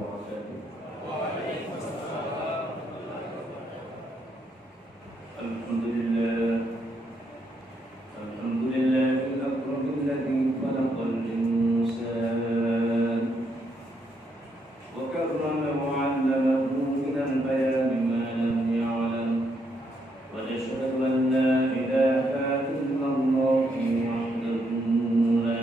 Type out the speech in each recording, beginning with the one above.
وبركاته. وعليكم السلام. الحمد لله الأكرم الذي خلق الإنسان وكرمه وعلمه من البيان ما لم يعلم، ونشهد أن لا إله إلا الله وحده لا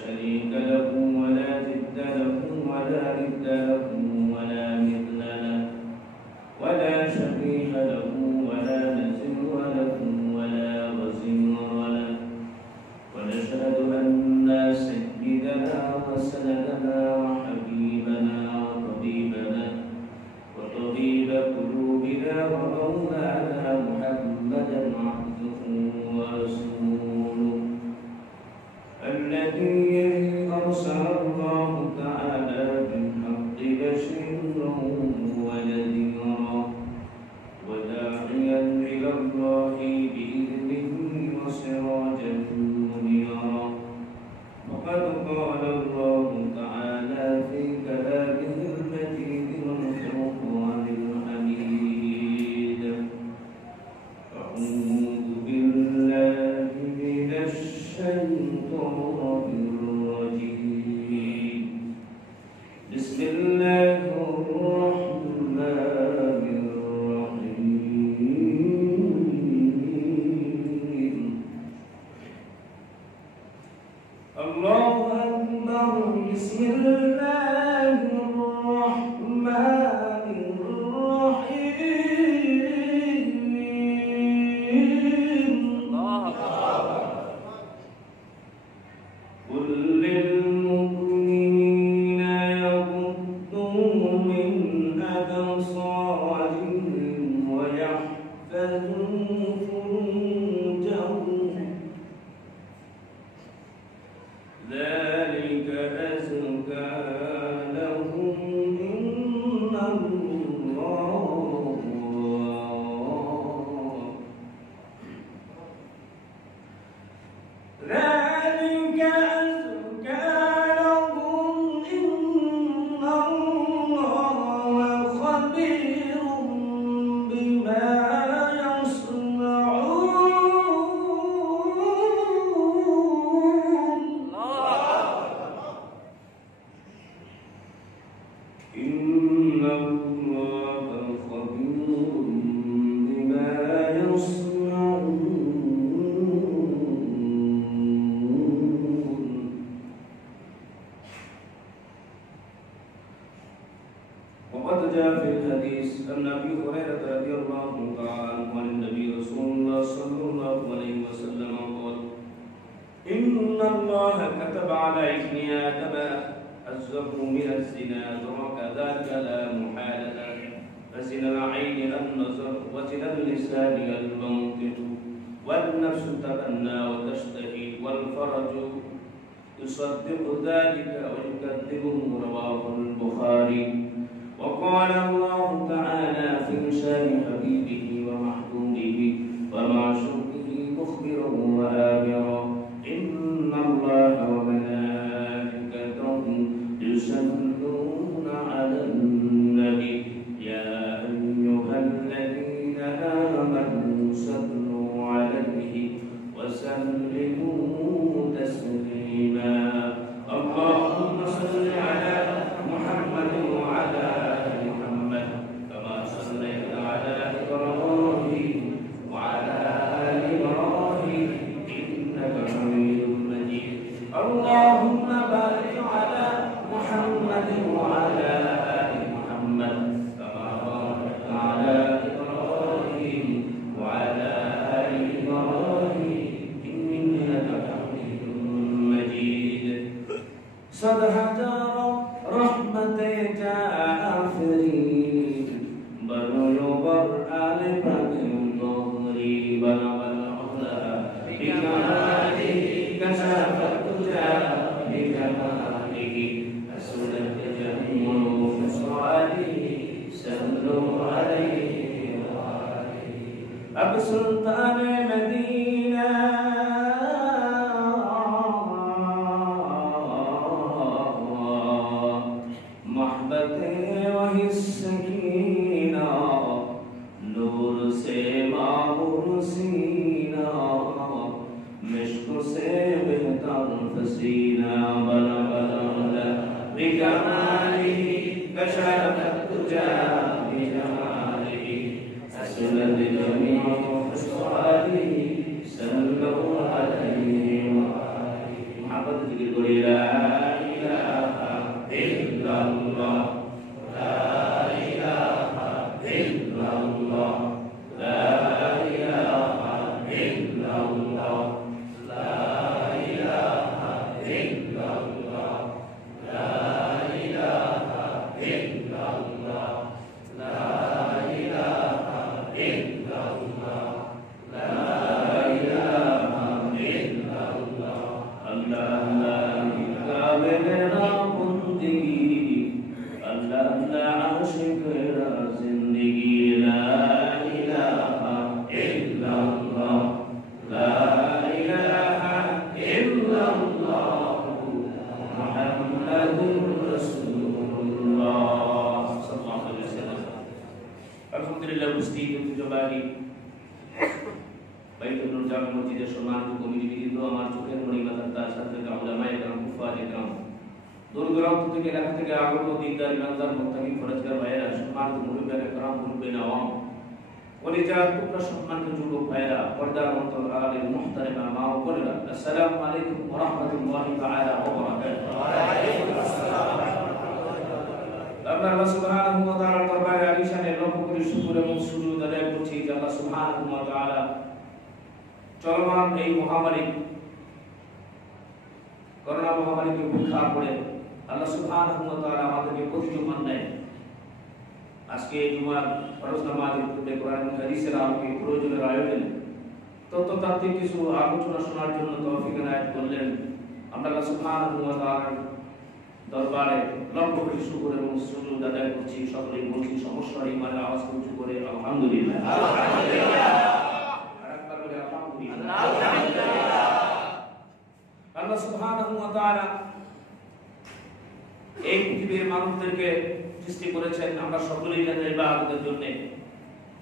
شريك له ولا ضد له ولا ند له ولا مثل له ولا شبيه له ولا نزير له ولا وزير له، ونشهد أن سيدنا وسندنا وحبيبنا وطبيب قلوبنا ومولانا محمدا عبده ورسوله الذي أرسل الله تعالى بالحق بشيرا ونذيرا وداعيا إلى الله بإذنه وسراجا منيرا. وقد قال الله تعالى في كلامه المجيد والفرقان الحميد: أعوذ بالله من الشيطان الرجيم. بسم الله الرحمن الرحيم. الله أكبر. بسم الله الرحمن الرحيم. قل للمؤمنين يغضوا من أبصارهم ويحفظوا فروجهم ذلك أزكى لهم إن الله ذلك أزكى لهم إن الله خبير بما يصنعون. إن الله خبير بما يصنعون. وقد جاء في الحديث أن أبي هريرة رضي الله تعالى عنه عن النبي رسول الله صلى الله عليه وسلم قال: إن الله كتب على ابن آدم الزهر من الزنا ترك ذاك لا محالة، فزنا العين النظر وزنا اللسان المنطق والنفس تبنى وتشتهي والفرج يصدق ذلك ويكذبه. رواه البخاري. وقال الله تعالى في شان حبيبه ومحبوبه ومعشوقه مخبرا وآمرا: إن الله وملائكته يصلون على النبي يا أيها الذين آمنوا صلوا عليه وسلموا تسليما. اللهم صل على محمد وعلى آل محمد كما صليت على إبراهيم وعلى آل إبراهيم إنك حميد مجيد. اللهم بارك على محمد وعلى آل محمد كما باركت على إبراهيم وعلى آل إبراهيم إنك حميد مجيد. صدقت رحمتك آفرين بنيوبر آل بن ظهري بلغ العلا بكماله كشف الدجى بكماله أسلت جميع فصاله سلوا عليه أبو سلطان مدينة বেগেরা বন্দিগি আল্লাহ আল্লাহ আশিকেরা জিন্দেগি লা ইলাহা ইল্লাল্লাহ লা ইলাহা ইল্লাল্লাহ মুহাম্মাদুর রাসূলুল্লাহ সাল্লাল্লাহু আলাইহি ওয়াসাল্লাম। আলহামদুলিল্লাহ মুস্তিদ জবারি বাইতুল নূর জামে মসজিদের সম্মানিত কমিটিবৃন্দ, আমার চোখের মণি মাদ্রাসা ছাত্ররা, উলামায়ে কেরাম, কুফায়ে কেরাম, দূর দূরান্ত থেকে এলাকা থেকে আগত দিনদার ইমানদার মুত্তাকি ফরজগার ভাইয়েরা, সম্মানিত মুরব্বিয়ানে কেরাম, মুরব্বিয়ানে আওয়াম, কলিজার টুকরা সম্মানিত যুবক ভাইয়েরা, পর্দার অন্তর আলেম মুহতারামা মা ও বোনেরা, আসসালামু আলাইকুম ওয়া রাহমাতুল্লাহি তাআলা ওয়া বারাকাতুহু। ওয়া আলাইকুম আসসালাম। আল্লাহ সুবহানাহু ওয়া তাআলার দরবারে আলিশানে লক্ষ কোটি শুকর এবং সুজুদ আদায় করছি যে আল্লাহ সুবহানাহু ওয়া তাআলা চলমান এই মহামারী করোনা মহামারীকে উপেক্ষা করে আল্লাহ সুবহানাহু ওয়া তাআলা আমাদেরকে প্রতিজ্ঞান দেয় আজকে জুমার ফরজ নামাজের পূর্বে কোরআন হাদিসের আলোকে প্রয়োজনের আয়োজনে তত্ত্বতাত্ত্বিক কিছু আলোচনা শোনার জন্য তৌফিক এনায়েত করলেন। আমরা আল্লাহ সুবহানাহু ওয়া তাআলার দরবারে লক্ষ কোটি শুকর এবং সুজুদ আদায় করছি। সকলেই বলছি সমস্যার ইমানের আওয়াজ উঁচু করে আলহামদুলিল্লাহ। আল্লাহ সুবহানাহু ওয়া তাআলা এই পৃথিবীর মানুষদেরকে সৃষ্টি করেছেন আমরা সকলেই জানি ইবাদতের জন্য।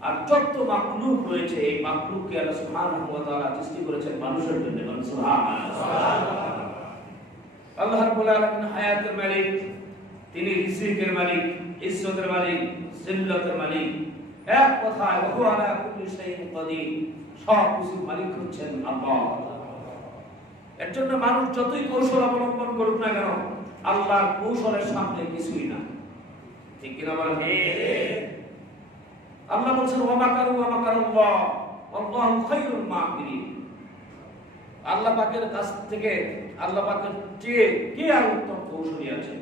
আর যত মাখলুক রয়েছে এই মাখলুককে আল্লাহ সুবহানাহু ওয়া তাআলা সৃষ্টি করেছেন মানুষের জন্য। সুবহানাল্লাহ। আল্লাহ রাব্বুল আলামিন হায়াতের মালিক, তিনি রিজিকের মালিক, ইজ্জতের মালিক, জিল্লাতের মালিক। এক কথায় ওয়া হুয়া আলা কুল্লি শাইইন কাদির, সব কিছুর মালিক হচ্ছেন আল্লাহ। এর জন্য মানুষ যতই কৌশল অবলম্বন করুক না কেন আল্লাহর কৌশলের সামনে কিছুই না। ঠিক কিনা বলেন? আল্লাহ বলছেন ওয়া মাকারু ওয়া মাকারুল্লাহ ওয়াল্লাহু খায়রুল মাকিরিন। আল্লাহ পাকের কাছ থেকে আল্লাহ পাকের চেয়ে কে আর উত্তম কৌশলী আছে?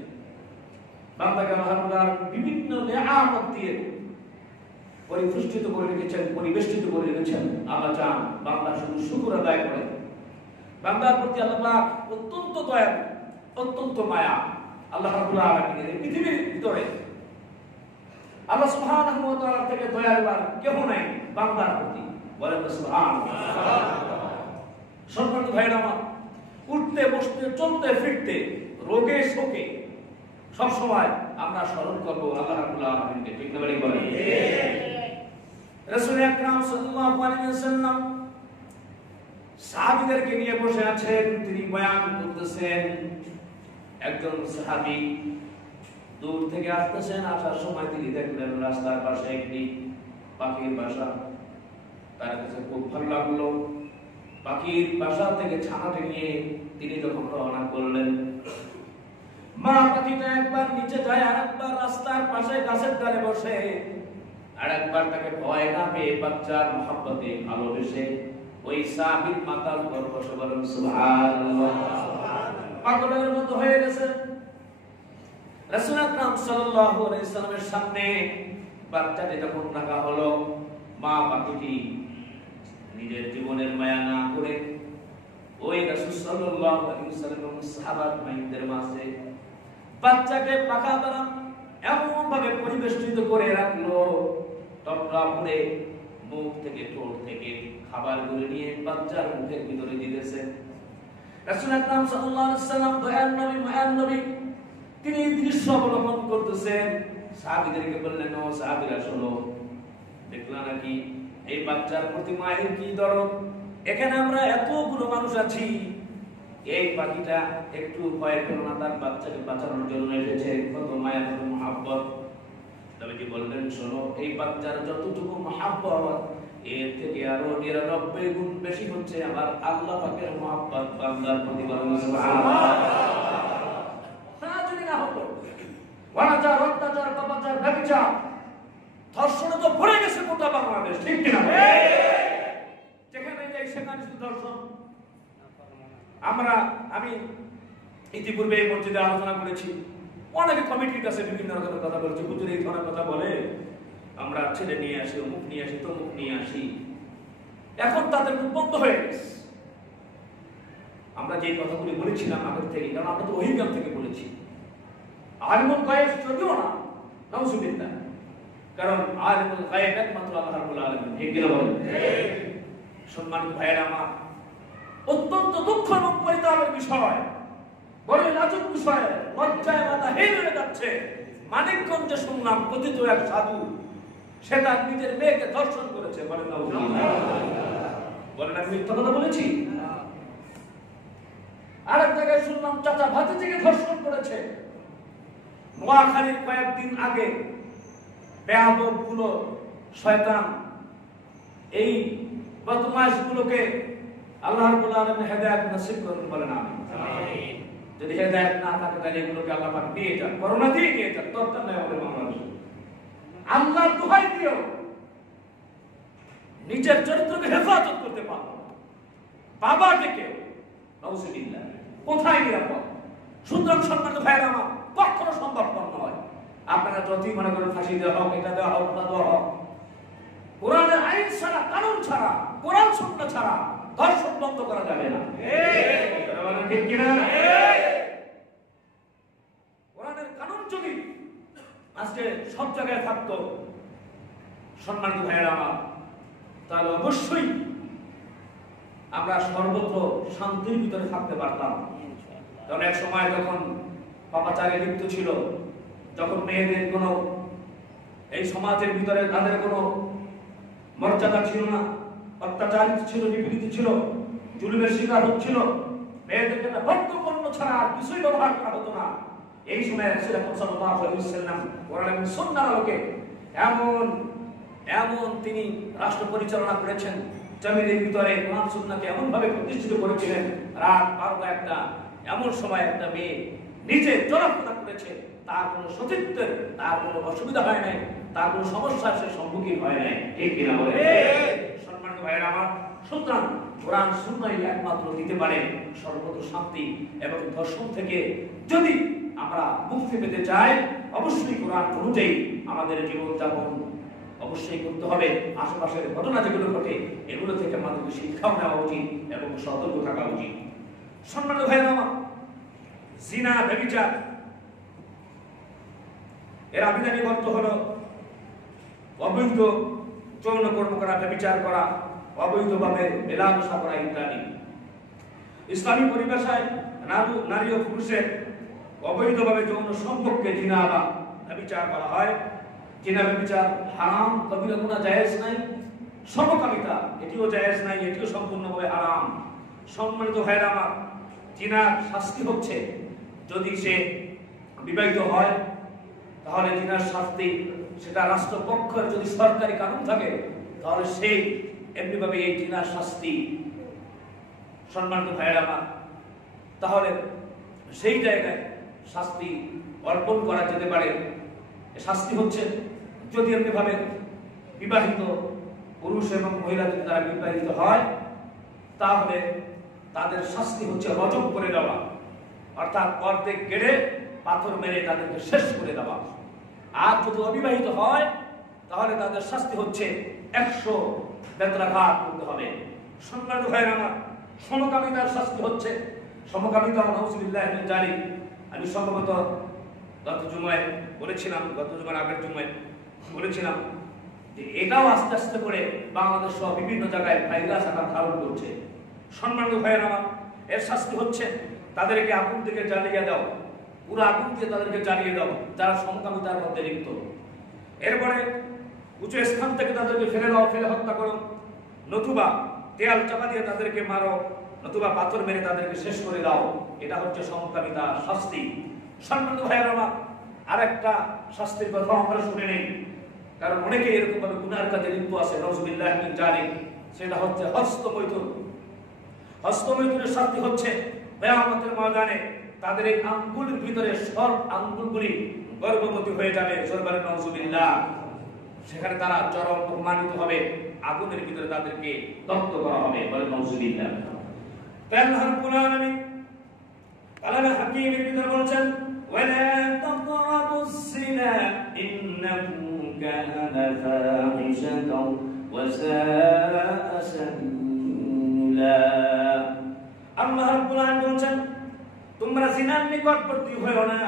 বান্দাকে আল্লাহ তাআলা বিভিন্ন নিয়ামত দিয়ে পরিপুষ্টিত করে রেখেছেন, পরিবেষ্টিত করে রেখেছেন। আল্লাহ চান বান্দা শুধু শুকর আদায় করে। বান্দার প্রতি আল্লাহ পাক অত্যন্ত দয়া, অত্যন্ত মায়া। আল্লাহ রাব্বুল আলামিনের এই পৃথিবীর ভিতরে আল্লাহ সুবহানাহু ওয়া তাআলা থেকে দয়ালু আর কেউ নাই বান্দার প্রতি। বলেন সুবহানাল্লাহ। সম্মানিত ভাইরা আমার, উঠতে বসতে চলতে ফিরতে রোগে শোকে সব সময় আমরা স্মরণ করব আল্লাহ রাব্বুল আলামিনকে। ঠিক না বলেন? ঠিক। রাসূল আকরাম সাল্লাল্লাহু আলাইহি ওয়াসাল্লাম সাহাবীদেরকে নিয়ে বসে আছেন, তিনি বয়ান করতেছেন। একজন সাহাবী দূর থেকে আসতেছেন, আসার সময় তিনি দেখলেন রাস্তার পাশে একটি পাখির বাসা। তার কাছে খুব ভালো লাগলো। পাখির বাসা থেকে ছানাটি নিয়ে তিনি যখন রওনা করলেন, মা পাখিটা একবার নিচে যায়, আরেকবার রাস্তার পাশে গাছের ডালে বসে, আরেকবার তাকে ভয় না পেয়ে বাচ্চার মহব্বতে ভালোবেসে ওই সাহাবীর মাথার উপর বসে বলেন সুবহানাল্লাহ। পাগলের মতো হয়ে গেছে। রাসূল আকরাম সাল্লাল্লাহু আলাইহি ওয়াসাল্লামের সামনে বাচ্চাটি যখন রাখা হলো, মা পাখিটি নিজের জীবনের মায়া না করে ওই রাসূল সাল্লাল্লাহু আলাইহি ওয়াসাল্লাম এবং সাহাবাদের মাঝে বাচ্চাকে পাখা দ্বারা এমন ভাবে পরিবেষ্টিত করে রাখলো, টপরা পরে মুখ থেকে ঠোঁট থেকে খাবারগুলো নিয়ে বাচ্চার মুখের ভিতরে দিতেছে। রাসূল আকরাম সাল্লাল্লাহু আলাইহি ওয়াসাল্লাম দয়ার নবী, মায়ার নবী, তিনি দৃশ্য অবলম্বন করতেছেন। সাহাবীদেরকে বললেন, ও সাহাবীরা শোনো, দেখলা নাকি এই বাচ্চার প্রতি মায়ের কি দরদ? এখানে আমরা এতগুলো মানুষ আছি, এই পাখিটা একটু ভয় পেল না, তার বাচ্চাকে বাঁচানোর জন্য এসেছে। কত মায়া, কত মহব্বত। তবে কি বললেন, শোনো, এই বাচ্চার যতটুকু মহব্বত এর থেকে আরো 99 গুণ বেশি হচ্ছে আমার আল্লাহ পাকের মহব্বত বান্দার প্রতি। সুবহানাল্লাহ। তা যদি না হতো, অনাচার, অত্যাচার, পাপাচার, ব্যভিচার, ধর্ষণে তো ভরে গেছে গোটা বাংলাদেশ। ঠিক কিনা? যেখানে যাই সেখানে শুধু ধর্ষণ। আমি ইতিপূর্বে এই মসজিদে আলোচনা করেছি, অনেকে কমিটির কাছে বিভিন্ন রকমের কথা বলছে, হুজুর এই ধরনের কথা বলে, আমরা ছেলে নিয়ে আসি, অমুক নিয়ে আসি, তমুক নিয়ে আসি। এখন তাদের মুখ বন্ধ হয়ে গেছে। আমরা যে কথাগুলি বলেছিলাম আগের থেকে, কারণ আমরা তো ওহিগাম থেকে বলেছি। আলিমুল গায়েব যদিও না, নাউজুবিল্লাহ, কারণ আলিমুল গায়েব একমাত্র আল্লাহ রাব্বুল আলামিন। ঠিক কিনা বলেন? সম্মানিত ভাইয়েরা আমার, অত্যন্ত দুঃখ এবং পরিতাপের বিষয়, বড় লাজুক বিষয়, লজ্জায় মাথা হেলে যাচ্ছে। মানিকগঞ্জে শুনলাম কথিত এক সাধু সে তার নিজের মেয়েকে ধর্ষণ করেছে। বলেন নাউজুবিল্লাহ, বলেন আমি মিথ্যা কথা বলেছি? আরেক জায়গায় শুনলাম চাচা ভাতিজিকে ধর্ষণ করেছে। নোয়াখালীর কয়েকদিন আগে বেয়াদবগুলো, শয়তান, এই বদমাশগুলোকে আল্লাহ রাব্বুল আলামিন হেদায়েত নসিব করুন। বলেন আমিন। যদি হেদায়েত না থাকে তাহলে এগুলোকে আল্লাহ পাক দিয়ে যান, করোনা দিয়ে নিয়ে যান, দরকার নাই আমাদের বাংলাদেশে। আল্লাহর দোহাই দিও, নিজের চরিত্রকে হেফাজত করতে পারো বাবা থেকে, নাউজুবিল্লাহ, কোথায় নিরাপদ? সুতরাং সম্মানিত ভাইয়েরা আমার, কখনো সম্ভব নয়। আপনারা যতই মনে করেন ফাঁসি দেওয়া হোক, এটা দেওয়া হোক, ওটা দেওয়া হোক, কোরআনের আইন ছাড়া, কানুন ছাড়া, কোরআন সুন্নাহ ছাড়া ধর্ষণ বন্ধ করা যাবে না। ঠিক কিনা? কোরআনের কানুন যদি আজকে সব জায়গায় থাকতো, সম্মানিত ভাইয়েরা আমার, তাহলে অবশ্যই আমরা সর্বত্র শান্তির ভিতরে থাকতে পারতাম। কারণ এক সময় যখন পাপাচারে লিপ্ত ছিল, যখন মেয়েদের কোনো এই সমাজের ভিতরে তাদের কোনো মর্যাদা ছিল না, অত্যাচারিত ছিল, নিপীড়িত ছিল, জুলুমের শিকার হচ্ছিল, মেয়েদেরকে ভক্তপণ্য ছাড়া আর কিছুই ব্যবহার করা হতো না। এই সময় রাসূলুল্লাহ সাল্লাল্লাহু আলাইহি ওয়াসাল্লাম কোরআন এবং সুন্নাহর আলোকে এমন তিনি রাষ্ট্র পরিচালনা করেছেন, জমিনের ভিতরে কোরআন সুন্নাহকে এমন ভাবে প্রতিষ্ঠিত করেছিলেন। রাত 12টা এমন সময় একটা মেয়ে নিচে চলাফেরা করেছে, তার কোনো সতীত্বের, তার কোনো অসুবিধা হয় নাই, তার কোনো সমস্যার সে সম্মুখীন হয় নাই। ঠিক কিনা বলে? সম্মানিত ভাইয়েরা আমার, সুতরাং কোরআন সুন্নাহই একমাত্র দিতে পারে সর্বত্র শান্তি এবং ধর্ষণ থেকে যদি আমরা মুক্তি পেতে চাই, অবশ্যই কোরআন অনুযায়ী আমাদের জীবনযাপন অবশ্যই করতে হবে। আশেপাশের ঘটনা যেগুলো ঘটে এগুলো থেকে আমাদেরকে শিক্ষাও নেওয়া উচিত এবং সতর্ক থাকা উচিত। সম্মানিত ভাইয়েরা আমার, জিনা, ব্যভিচার এর আবিধানিক অর্থ হলো অবৈধ যৌন কর্ম করা, ব্যভিচার করা, অবৈধভাবে মেলামেশা করা ইত্যাদি। ইসলামী পরিভাষায় নারী ও পুরুষের অবৈধভাবে যৌন সম্পর্কে জিনা বা ব্যভিচার বলা হয়। জিনা ব্যভিচার হারাম, কবিরা গুনাহ জায়েজ নাই। সমকামিতা এটিও জায়েজ নাই, এটিও সম্পূর্ণভাবে হারাম। সম্মানিত ভাইয়েরা আমার, জিনার শাস্তি হচ্ছে, যদি সে বিবাহিত হয় তাহলে জিনার শাস্তি, সেটা রাষ্ট্রপক্ষের যদি সরকারি কানুন থাকে তাহলে সেই এমনিভাবে এই জিনার শাস্তি, সম্মানিত ভাইয়েরা আমার, তাহলে সেই জায়গায় শাস্তি অর্পণ করা যেতে পারে। শাস্তি হচ্ছে, যদি এমনিভাবে বিবাহিত পুরুষ এবং মহিলা যদি তারা বিবাহিত হয় তাহলে তাদের শাস্তি হচ্ছে রজম করে দেওয়া, অর্থাৎ অর্ধেক গেড়ে পাথর মেরে তাদেরকে শেষ করে দেওয়া। আর যদি অবিবাহিত হয় তাহলে তাদের শাস্তি হচ্ছে 100 বেত্রাঘাত করতে হবে। সম্মানিত ভাইয়েরা আমার, সমকামিতার শাস্তি হচ্ছে, সমকামিতা নাউজুবিল্লাহ মিন যালিক, আমি সম্ভবত গত জুমায় বলেছিলাম, গত জুমার আগের জুমায় বলেছিলাম যে এটাও আস্তে আস্তে করে বাংলাদেশ সহ বিভিন্ন জায়গায় ভাইরাস আকার ধারণ করছে। সম্মানিত ভাইয়েরা আমার, এর শাস্তি হচ্ছে তাদেরকে আগুন থেকে জ্বালিয়ে দাও, পুরো আগুন দিয়ে তাদেরকে জ্বালিয়ে দাও যারা সমকামিতার মধ্যে লিপ্ত। এরপরে উঁচু স্থান থেকে তাদেরকে ফেলে দাও, ফেলে হত্যা করো, নতুবা দেয়াল চাপা দিয়ে তাদেরকে মারো, নতুবা পাথর মেরে তাদেরকে শেষ করে দাও। এটা হচ্ছে সমকামিতা শাস্তি। সম্মানিত ভাইয়েরা আমার, আরেকটা শাস্তির কথা আমরা শুনে নেই, কারণ অনেকে এরকম ভাবে গুনার কাজে লিপ্ত আছে, নাউজুবিল্লাহ মিন যালিক। সেটা হচ্ছে হস্তমৈথুন। হস্তমৈথুনের শাস্তি হচ্ছে কিয়ামতের ময়দানে তাদের এই আঙ্গুলের ভিতরে সব আঙ্গুলগুলি গর্ভবতী হয়ে যাবে, সরবারে নাউজুবিল্লাহ। সেখানে তারা চরম অপমানিত হবে, আগুনের ভিতরে তাদেরকে দগ্ধ করা হবে, বলে নাউজুবিল্লাহ। আল্লাহ রাব্বুল আলামিন কালামে হাকীমের ভিতরে বলেছেন, ওয়ালা তাকরাবুস জিনা ইন্নাহু কানা ফাহিশাতাও ওয়া সাআ সাবিলা। আল্লাহ রাব্বুল তোমরা জিনার নিকটবর্তী হয়ো না,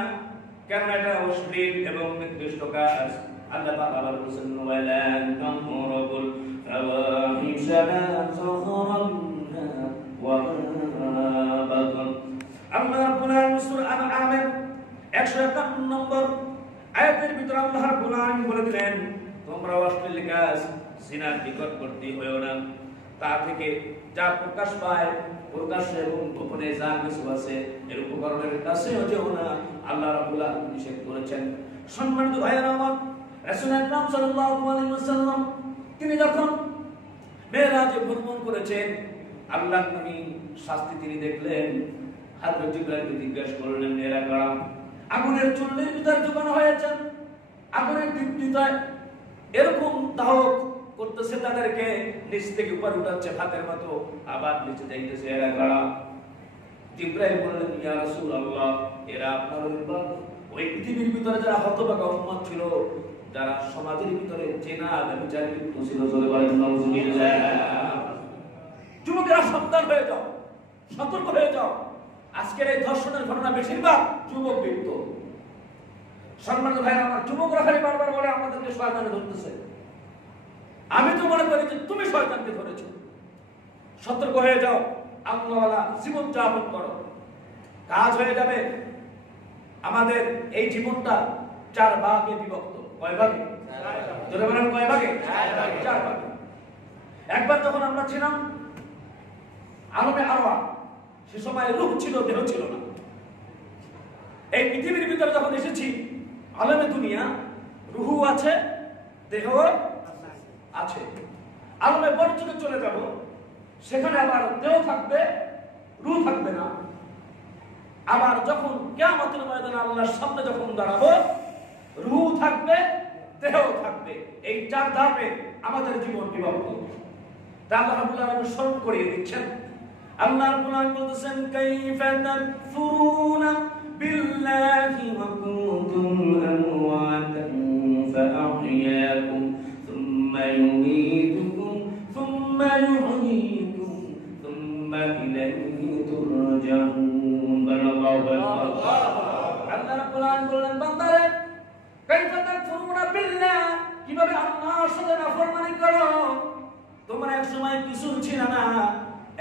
কারণ এটা অশ্লীল এবং নিকৃষ্ট কাজ। আল্লাহ তাআলা বলেছেন ওয়ালা তাকরাবুল ফাওয়াহিশা মা যাহারা মিনহা ওয়া মা বাতান। আল্লাহ রাব্বুল আলামিন সূরা আল-আ'রাফ 151 নম্বর আয়াতের ভিতরে আল্লাহ রাব্বুল আলামিন বলে দিলেন তোমরা অশ্লীল কাজ জিনার নিকটবর্তী হয়ো না। তা থেকে যা প্রকাশ পায় প্রকাশ্যে এবং গোপনে যা কিছু আছে এর উপকরণের কাছেও যেও না, আল্লাহ রাব্বুল আলামিন নিষেধ করেছেন। সম্মানিত ভাইয়েরা আমার, রাসূল আকরাম সাল্লাল্লাহু আলাইহি ওয়াসাল্লাম তিনি যখন মেরাজে ভ্রমণ করেছেন, আল্লাহর নবী শাস্তি তিনি দেখলেন। হযরত জিবরাইলকে জিজ্ঞাসা করলেন এরা কারা? আগুনের চুল্লির ভিতর ঝুলানো হয়েছে, আগুনের দীপ্তিতায় এরকম দাহ করতেছে, তাদেরকে নিচ থেকে উপর উঠাচ্ছে ভাতের মতো, আবার নিচে যাইতেছে, এরা কারা? জিবরাইল বললেন ইয়া রাসূলুল্লাহ এরা আপনার ওই পৃথিবীর ভিতরে যারা হতভাগা উম্মত ছিল, যারা সমাজের ভিতরে জেনা ব্যভিচারে লিপ্ত ছিল, জোরে বলেন নাউযুবিল্লাহ। যুবকেরা সাবধান হয়ে যাও, সতর্ক হয়ে যাও। আজকের এই ধর্ষণের ঘটনা বেশিরভাগ যুবক লিপ্ত। সম্মানিত ভাইরা আমার, যুবকরা খালি বারবার বলে আমাদেরকে শয়তানে ধরতেছে। আমি তো মনে করি যে তুমি শয়তানকে ধরেছো। সতর্ক হয়ে যাও, আল্লাহওয়ালা জীবন যাপন করো, কাজ হয়ে যাবে। আমাদের এই জীবনটা 4 ভাগে বিভক্ত। কয় ভাগে? জোরে বলেন কয় ভাগে? 4 ভাগে। একবার যখন আমরা ছিলাম আলমে আরওয়া, সে সময় রূহ ছিল, দেহ ছিল না। এই পৃথিবীর ভিতরে যখন এসেছি আলমে দুনিয়া, রূহ আছে, দেহ আছে। আলমে বরযুগে চলে যাব, সেখানে আবার দেহ থাকবে, রূহ থাকবে না। আবার যখন কিয়ামতের ময়দানে আল্লাহর সামনে যখন দাঁড়াবো, রূহ থাকবে, দেহ থাকবে। এই 4 ধাপে আমাদের জীবন বিভক্ত। তা আল্লাহ রাব্বুল আলামিন স্মরণ করিয়ে দিচ্ছেন। আল্লাহ রাব্বুল আলামিন বলতেছেন কাইফা তাকফুরুনা বিল্লাহি ওয়া কুনতুম আমওয়াতান ফাআহইয়াকুম সুম্মা ইউমীতুকুম সুম্মা ইউহয়ীকুম সুম্মা ইলাইহি তুরজাউন। আল্লাহ রাব্বুল আলামিন বললেন বান্দারে কাইফা তাকফুরুনা বিল্লাহ, কিভাবে আল্লাহর সাথে নাফরমানি করো? তোমরা এক সময় কিছু ছিল না,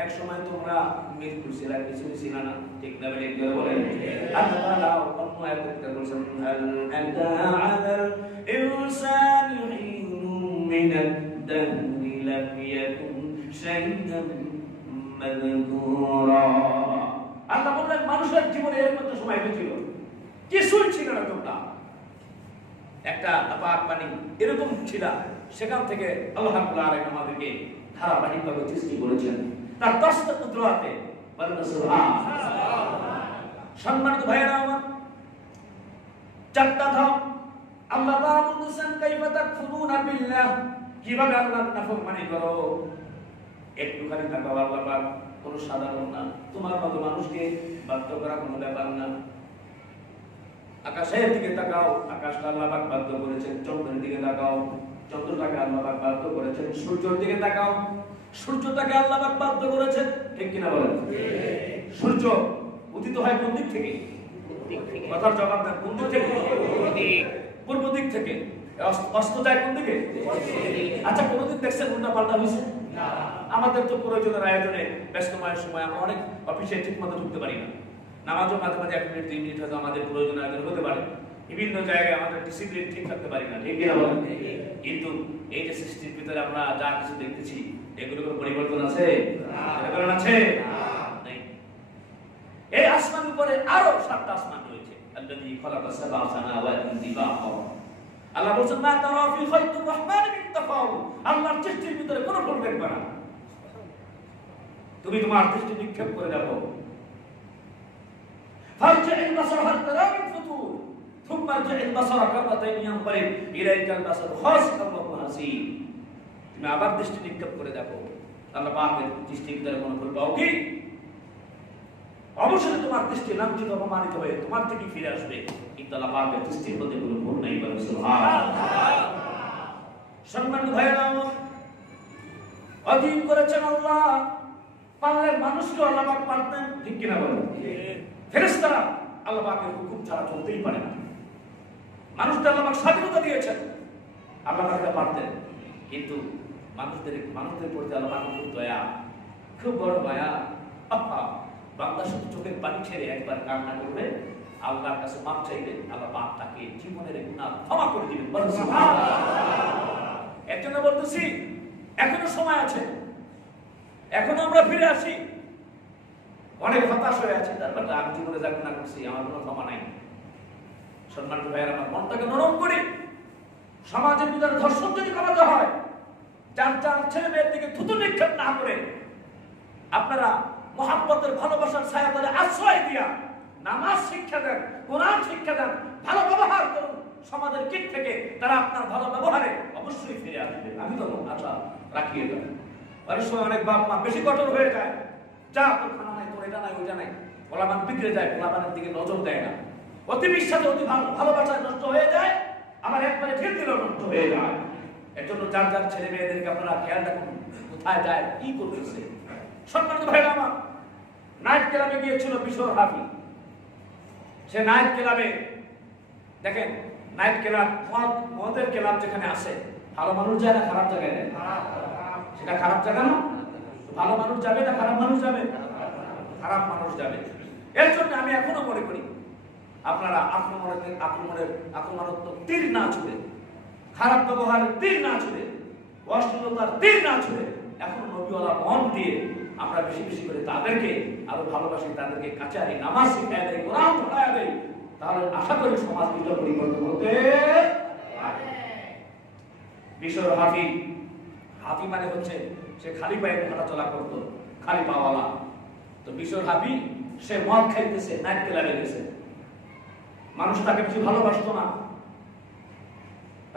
এক সময় তোমরা মৃত্যু ছিল, কিছু ছিল না। ঠিক না বলে কি বলেন? আল্লাহ তাআলা অন্য আয়াতে বলেছেন হাল আতা আলাল ইনসানি হিনুম মিনাদ দাহরি লাম ইয়াকুন শাইআন মাযকুরা। আল্লাহ বললেন মানুষের জীবনে এরকম একটা সময় হয়েছিল কিছুই ছিল না, তোমরা একটা পাক পানি এরকম ছিল, সেখান থেকে আল্লাহ রাব্বুল আলামিন আমাদেরকে ধারাবাহিকভাবে সৃষ্টি করেছেন তার 10টা কুদরতে। বলেন সুবহানাল্লাহ। সম্মানিত ভাইয়েরা আমার, 4টা ধাপ আল্লাহ তাআলা বলতেছেন কাইফা তাকফুরুনা বিল্লাহ, কিভাবে আল্লাহর নাফরমানি করো। একটুখানি তাকাও, আল্লাহ পাক কোনো সাধারণ না, তোমার মতো মানুষকে বাধ্য করা কোনো ব্যাপার না। আকাশের দিকে তাকাও, আকাশটা আল্লাহ পাক বাধ্য করেছেন। চন্দ্রের দিকে তাকাও, চন্দ্রটাকে আল্লাহ পাক বাধ্য করেছেন। সূর্যের দিকে তাকাও, সূর্যটাকে আল্লাহ পাক বাধ্য করেছেন। ঠিক কিনা বলেন? সূর্য উদিত হয় কোন দিক থেকে? কথার জবাব দেন। কোন দিক থেকে? পূর্ব দিক থেকে। অস্ত যায় কোন দিকে? আচ্ছা, কোনদিন দেখছেন উল্টা পাল্টা হয়েছে? আমাদের তো প্রয়োজনের আয়োজনে ব্যস্তময় সময় আমরা অনেক অফিসে ঠিক মতো ঢুকতে পারি না। নামাজও মাঝে মাঝে 1 মিনিট 2 মিনিট হয়তো আমাদের প্রয়োজন আয়োজন হতে পারে। বিভিন্ন জায়গায় আমাদের ডিসিপ্লিন ঠিক রাখতে পারি না। ঠিক কিনা বলেন? কিন্তু এই যে সৃষ্টির ভিতরে আমরা যা কিছু দেখতেছি, এগুলোর কোনো পরিবর্তন আছে? পরিবর্তন আছে? নেই। এই আসমানের উপরে আরো 7টা আসমান রয়েছে। আল্লাযী খালাকা সাবআ সামাওয়াতিন তিবাকা। আল্লাহ বলেন মা তারা ফি খালকির রহমান মিন তাফাউত। আল্লাহর সৃষ্টির ভিতরে কোনো ভুল দেখবে না। তুমি তোমার দৃষ্টি নিক্ষেপ করে দেখো। ফারজি'ল বাসার হাল তারা মিন ফুতুর থুম্মা আরজি'ল বাসারা কাররাতাইন ইয়ানকালিব ইলাইকাল বাসার খাসিআন ওয়া হুয়া হাসীব। তুমি আবার দৃষ্টি নিক্ষেপ করে দেখো, আল্লাহ পাকের দৃষ্টির ভিতরে কোনো ভুল পাও কি? অবশ্যই তোমার দৃষ্টি লাঞ্ছিত অপমানিত হয়ে তোমার থেকে ফিরে আসবে, কিন্তু আল্লাহ পাকের দৃষ্টির মধ্যে কোনো ভুল নেই। বলেন সুবহানাল্লাহ। সম্মানিত ভাইয়েরা, অধীন করেছেন আল্লাহ, পারলে মানুষকে আল্লাহ পাক পারতেন। ঠিক কিনা বলেন? ফেরেশতারা আল্লাহ পাকের হুকুম ছাড়া চলতেই পারে না। মানুষদের আল্লাহ পাক স্বাধীনতা দিয়েছেন, আল্লাহ পাক পারতেন, কিন্তু মানুষদের প্রতি আল্লাহ পাকের খুব দয়া, খুব বড় দয়া। বান্দা শুধু চোখের পানি ছেড়ে একবার কান্না করবে, আল্লাহর কাছে মাপ চাইবে, আল্লাহ পাক তাকে জীবনের গুনাহ ক্ষমা করে দিবেন। বলেন সুবহানাল্লাহ। এর জন্য বলতেছি এখনো সময় আছে, এখনো আমরা ফিরে আসি। অনেক হতাশ হয়ে আছে, তারপর আমি জীবনে যা গুনাহ করছি আমার কোনো ক্ষমা নাই। সম্মানিত ভাইয়েরা, আমার মনটাকে নরম করে সমাজের ভিতরে ধর্ষণ যদি কমাতে হয়, যার ছেলে মেয়ের দিকে থুতু নিক্ষেপ না করে আপনারা মহাব্বতের ভালোবাসার ছায়াতলে আশ্রয় দিয়া নামাজ শিক্ষা দেন, কোরআন শিক্ষা দেন, ভালো ব্যবহার করুন। সমাজের কিট থেকে তারা আপনার ভালো ব্যবহারে অবশ্যই ফিরে আসবে, আমি তো আশা রাখিয়ে দেব। অনেক সময় অনেক বাপ মা বেশি কঠোর হয়ে যায়, যা তোর খানা নাই, তোর এটা নাই, ওইটা নাই, পোলাপান বিগড়ে যায়, পোলাপানের দিকে নজর দেয় না, অতি বিশ্বাসে অতি ভালোবাসায় নষ্ট হয়ে যায়, আবার একবারে ঠিক দিলেও নষ্ট হয়ে যায়। এর জন্য যার যার ছেলে মেয়েদেরকে আপনারা খেয়াল রাখুন, কোথায় যায়, কি করতেছে। সম্মানিত ভাইরা আমার, নাইট ক্লাবে গিয়েছিল বিশর হাফি। সে নাইট ক্লাবে, দেখেন নাইট ক্লাব, মদের ক্লাব যেখানে আছে, ভালো মানুষ যায় না খারাপ জায়গায় যায়? সেটা খারাপ জায়গা না? ভালো মানুষ যাবে না খারাপ মানুষ যাবে? খারাপ মানুষ যাবে। এর জন্য আমি এখনো মনে করি আপনারা আক্রমণাত্মক তীর না ছুড়ে, খারাপ ব্যবহারের তীর না ছুড়ে, অশ্লীলতার তীর না ছুড়ে, এখন নবীওয়ালা মন দিয়ে আমরা বেশি বেশি করে তাদেরকে আরো ভালোবাসি, তাদেরকে কাছে আনি, নামাজ শিখায় দেয়, কোরআন পড়ায় দেয়, তাহলে আশা করি সমাজ কিছু পরিবর্তন হতে পারে। বিশর হাফি, হাফি মানে হচ্ছে সে খালি পায়ে হাঁটাচলা করতো, খালি পাওয়ালা। তো বিশর হাফি সে মদ খাইতেছে, নাইট ক্লাবে গেছে, মানুষ তাকে বেশি ভালোবাসতো না।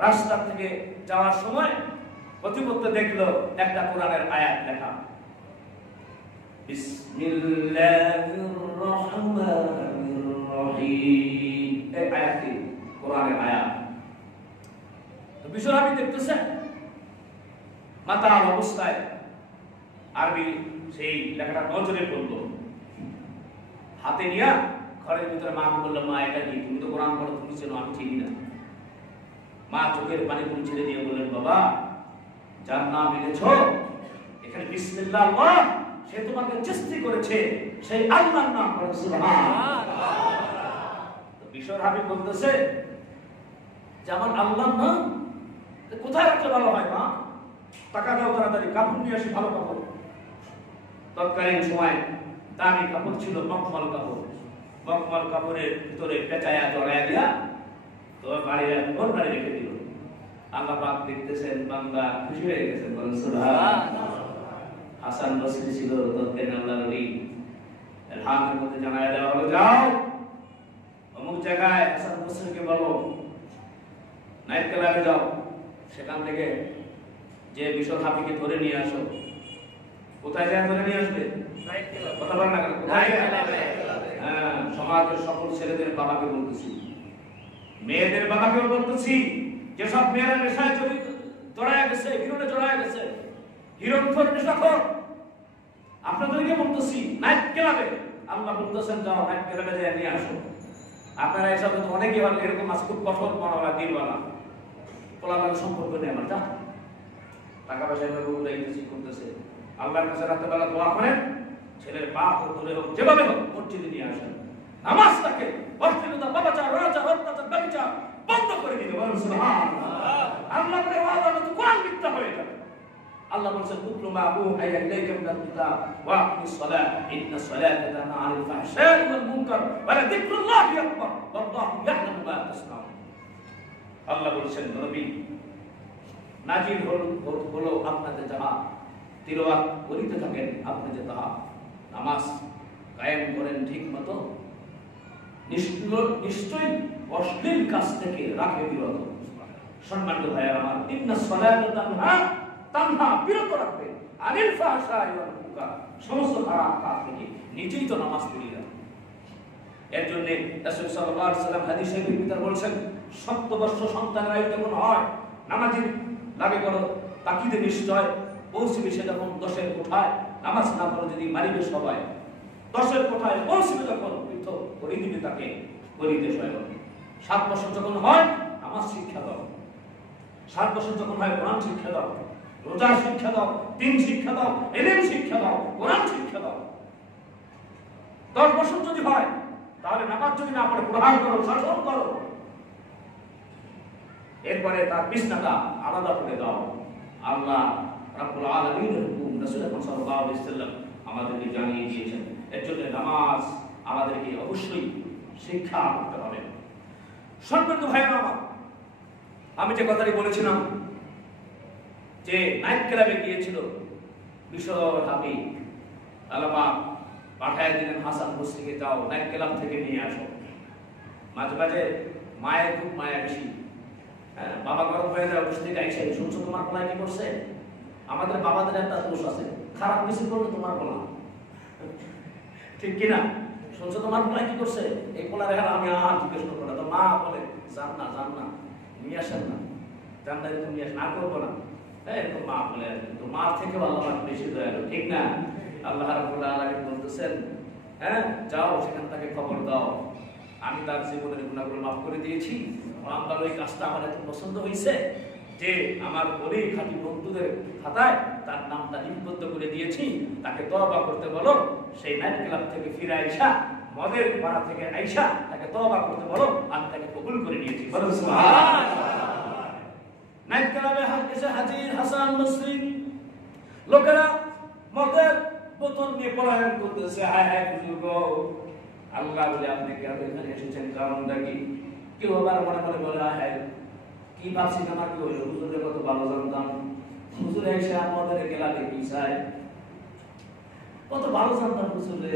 রাস্তা থেকে যাওয়ার সময় প্রতিপত্তি দেখলো একটা কোরআনের আয়াত লেখা, বিসমিল্লাহির রহমানির রহিম, এই আয়াতটি কোরআনের আয়াত। তো বিশর হাফি দেখতেছে, মাতাল অবস্থায় আরবি সেই লেখাটা নজরে পড়লো, হাতে নিয়ে ঘরের ভিতরে মা বললো, মা এটা কি, তুমি তো কোরআন পড়ো, তুমি চেনো, আমি চিনি না। মা চোখের পানি তুমি ছেড়ে দিয়ে বললেন, বাবা যার নাম এনেছ এখানে বিসমিল্লাহ আল্লাহ, সে তোমাকে সৃষ্টি করেছে, সেই আল্লাহর নাম বলেন সুবহানাল্লাহ। তো বিশর হাফি বলতেছে যে আমার আল্লাহর নাম কোথায় রাখলে ভালো হয় মা? টাকা দাও তাড়াতাড়ি, কাপড় নিয়ে আসি, ভালো কাপড়। তৎকালীন সময় দামি কাপড় ছিল মখমল কাপড়, মখমল কাপড়ের ভিতরে পেঁচায়া জড়াইয়া দিয়া তো বাড়ির ঘর রেখে দিল। আল্লাহ পাক দেখতেছেন, বান্দা খুশি হয়ে গেছেন, বলেন সুবহানাল্লাহ। হাসান বসরি ছিল তৎকালীন আল্লাহর ওলি, হাতের মধ্যে জানায়া দেওয়া হলো, যাও অমুক জায়গায় হাসান বসরিকে বলো নাইট ক্লাবে যাও, সেখান থেকে যে বিশর হাফিকে ধরে নিয়ে আসো। কোথায় যায় ধরে নিয়ে আসবে? কথা বল না কেন? কোথায়? হ্যাঁ, সমাজের সকল ছেলেদের বাবাকে বলতেছি, মেয়েদের বাবাকেও বলতেছি, যেসব মেয়েরা নেশায় জড়ায় গেছে, হিরণে জড়ায় গেছে, হিরণ খোর নেশাখোর, আপনাদেরকে বলতেছি নাইট ক্লাবে, আল্লাহ বলতেছেন যাও নাইট ক্লাবে যায় নিয়ে আসো। আপনারা এসব তো অনেকেই ভালো এরকম আছে, খুব কঠোর মনোভাব দিলওয়ালা, পোলাপান সম্পর্ক নেই আমার, যা টাকা পয়সা এভাবে উড়াইতেছি করতেছে। আল্লাহর কাছে রাত্রেবেলা দোয়া করেন, ছেলের বাপ হোক দূরে হোক যেভাবে হোক মসজিদে নিয়ে আসেন, নামাজটাকে অশ্লীলতা, বাবাচার, অনাচার, অত্যাচার, ব্যভিচার বন্ধ করে দিতে বলেন সুবহানাল্লাহ। আল্লাহ বলে ওয়াদা মতো কোরআন মিথ্যা হয়ে যাবে। আল্লাহ বলেছেন কুতলু মা উহিয়া ইলাইকা মিনাল কিতাব ওয়া আকিমিস সালাহ ইন্নাস সালাতা তানহা আনিল ফাহশাই ওয়াল মুনকার ওয়া লাযিকরুল্লাহি আকবার ওয়াল্লাহু ইয়া'লামু মা তাসনাউন। আল্লাহ বলেছেন নবী নাজিল হলো আপনাদের যাহা তিলাওয়াত করিতে থাকেন, আপনি যে তাহা নামাজ কায়েম করেন ঠিক মতো, নিশ্চয়ই অশ্লীল কাজ থেকে রাখে বিরত। সম্মানিত ভাইয়া আমার, ইন্নাস সালাতা তানহা বিরত রাখবে আনিল ফাহশাই ওয়াল মুনকার, সমস্ত খারাপ কাজ থেকে। নিজেই তো নামাজ পড়ি না, এর জন্য রাসূল সাল্লাল্লাহু আলাইহি ওয়াসাল্লাম হাদিসে ভিতর বলেছেন, সপ্তবর্ষ সন্তানের আয়ু যখন হয় নামাজের লাগে করো, তাকিদে নিশ্চয় পৌঁছবে সে যখন 10-এর কোঠায়, নামাজ না পড়ে যদি মারিবে সবাই, 10-এর কোঠায় পৌঁছবে যখন যুক্ত করে দিবে তাকে করিতে সহায়ক। 7 বছর যখন হয় নামাজ শিক্ষা দাও, 7 বছর যখন হয় কোরআন শিক্ষা দাও, রোজা শিক্ষা দাও, দিন শিক্ষা দাও, ইলম শিক্ষা দাও, কোরআন শিক্ষা দাও। 10 বছর যদি হয় তাহলে নামাজ যদি না পড়ে প্রহার করো, শাসন করো। এরপরে তার বিছনাটা আলাদা করে দাও। আল্লাহ রাব্বুল আলামিনের হুকুম রাসূল সাল্লাল্লাহু আলাইহি ওয়াসাল্লাম আমাদেরকে জানিয়ে দিয়েছেন। এর জন্য নামাজ আমাদেরকে অবশ্যই শিক্ষা করতে হবে। সম্মানিত ভাইরা আমার, আমি যে কথাটি বলেছিলাম যে নাইট ক্লাবে গিয়েছিল বিশর হাবিব, আল্লাহ পাঠায় দিলেন হাসান বসরিকে, যাও নাইট ক্লাব থেকে নিয়ে আসো। মাঝে মাঝে মায়ের খুব মায়া বেশি, বাবা গরম হয়ে যায়, বসে থেকে আইসে, শুনছো তোমার পোলায় কি করছে? আমাদের বাবাদের একটা দোষ আছে, খারাপ কিছু করলে তোমার পোলা, ঠিক কিনা? শুনছো তোমার পোলায় কি করছে? এই পোলার এখন আমি আর জিজ্ঞেস করবো না। তো মা বলে যান না নিয়ে আসেন না, জান না তুমি নিয়ে না করবো না, এরকম মা বলে। তো মা থেকে আল্লাহ বেশি দয়ালু, ঠিক না? আল্লাহ রাব্বুল আলামিন বলতেছেন, যাও সেখান থেকে খবর দাও, আমি তার জীবনের গুনাহগুলো মাফ করে দিয়েছি। আমার ওই কাজটা আমার এত পছন্দ হয়েছে যে আমার ওই খাঁটি বন্ধুদের খাতায় তার নামটা লিপিবদ্ধ করে দিয়েছি, তাকে তওবা করতে বলো। সেই নাইট ক্লাব থেকে ফিরে আইসা, মদের পাড়া থেকে আইসা তাকে তওবা করতে বলো, আমি তাকে কবুল করে নিয়েছি। বলুন সুবহানাল্লাহ। নাইট ক্লাবে এসে হাজির হাসান বসরি, লোকেরা মদের বোতল নিয়ে পলায়ন করতেছে। হায় হায় বুজুর্গ, আল্লাহ বলে আপনি কেন এখানে এসেছেন, কারণটা কি? কেউ আবার মনে মনে বলে, হায় কি ভাবছি আমার কি হইল, হুজুরের কত ভালো জানতাম, হুজুর এসে আমাদের গেলাতে কি চায়, কত ভালো জানতাম হুজুরে।